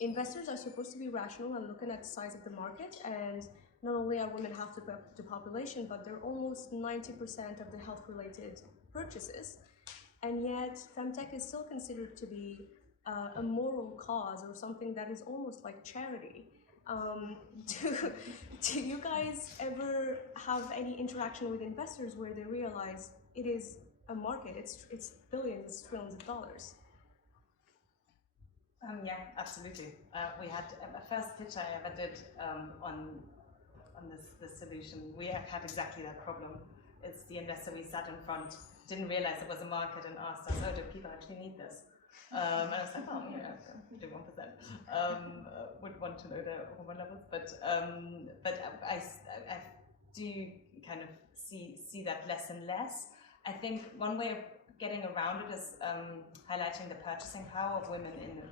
investors are supposed to be rational and looking at the size of the market, and not only are women half the population, but they're almost 90% of the health-related purchases. And yet, femtech is still considered to be a moral cause or something that is almost like charity. Do you guys ever have any interaction with investors where they realize it is a market, it's billions, it's trillions of dollars? Yeah, absolutely. We had a first pitch I ever did on this solution. We have had exactly that problem. It's the investor we sat in front didn't realize it was a market and asked us, oh, do people actually need this? And I was like, oh, yeah, we do 1%. Would want to know the hormone levels, but I do kind of see that less and less. I think one way of getting around it is highlighting the purchasing power of women in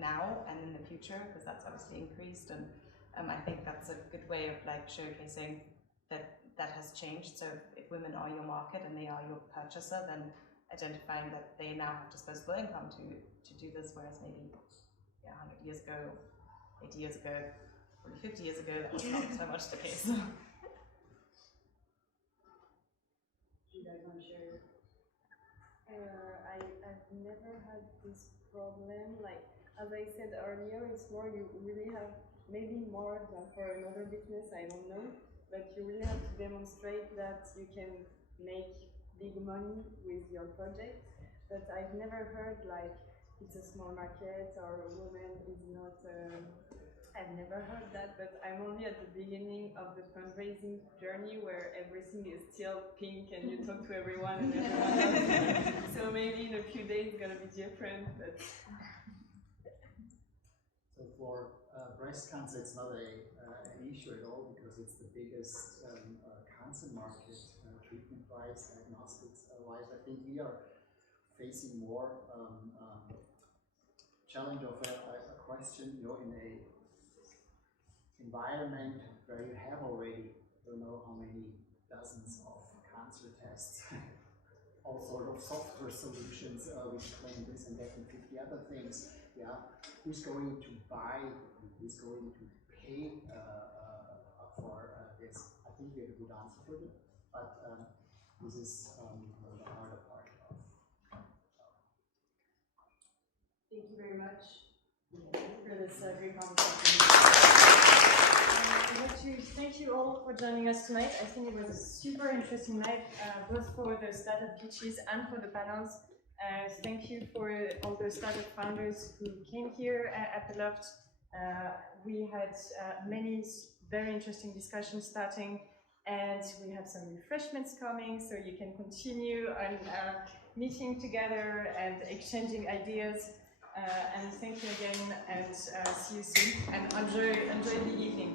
now and in the future, because that's obviously increased, and I think that's a good way of showcasing that has changed. So if women are your market and they are your purchaser, then identifying that they now have disposable income to do this, whereas maybe 100 years ago, 80 years ago, probably 50 years ago, that was not so much the case. Do you guys want to share? I've never had this problem. Like, as I said earlier, it's more you really have, maybe more than for another business, I don't know, but you really have to demonstrate that you can make big money with your project. But I've never heard like it's a small market or a woman is not, I've never heard that, but I'm only at the beginning of the fundraising journey where everything is still pink and you talk to everyone and everyone else. So maybe in a few days it's gonna be different, but. So for breast cancer, it's not an issue at all because it's the biggest cancer market, treatment-wise, diagnostics-wise. I think we are facing more challenge of a question, in a environment where you have already, don't know how many dozens of cancer tests, all sort of software solutions which claim this and that and 50 other things. Yeah, who's going to buy? Who's going to pay for this? I think we have a good answer for it, but this is the harder part of. Thank you very much for this great conversation. I'd like to thank you all for joining us tonight. I think it was a super interesting night, both for the startup pitches and for the panels. Thank you for all the startup founders who came here at the Loft. We had many very interesting discussions starting, and we have some refreshments coming, so you can continue on meeting together and exchanging ideas. And thank you again, and see you soon. And enjoy the evening.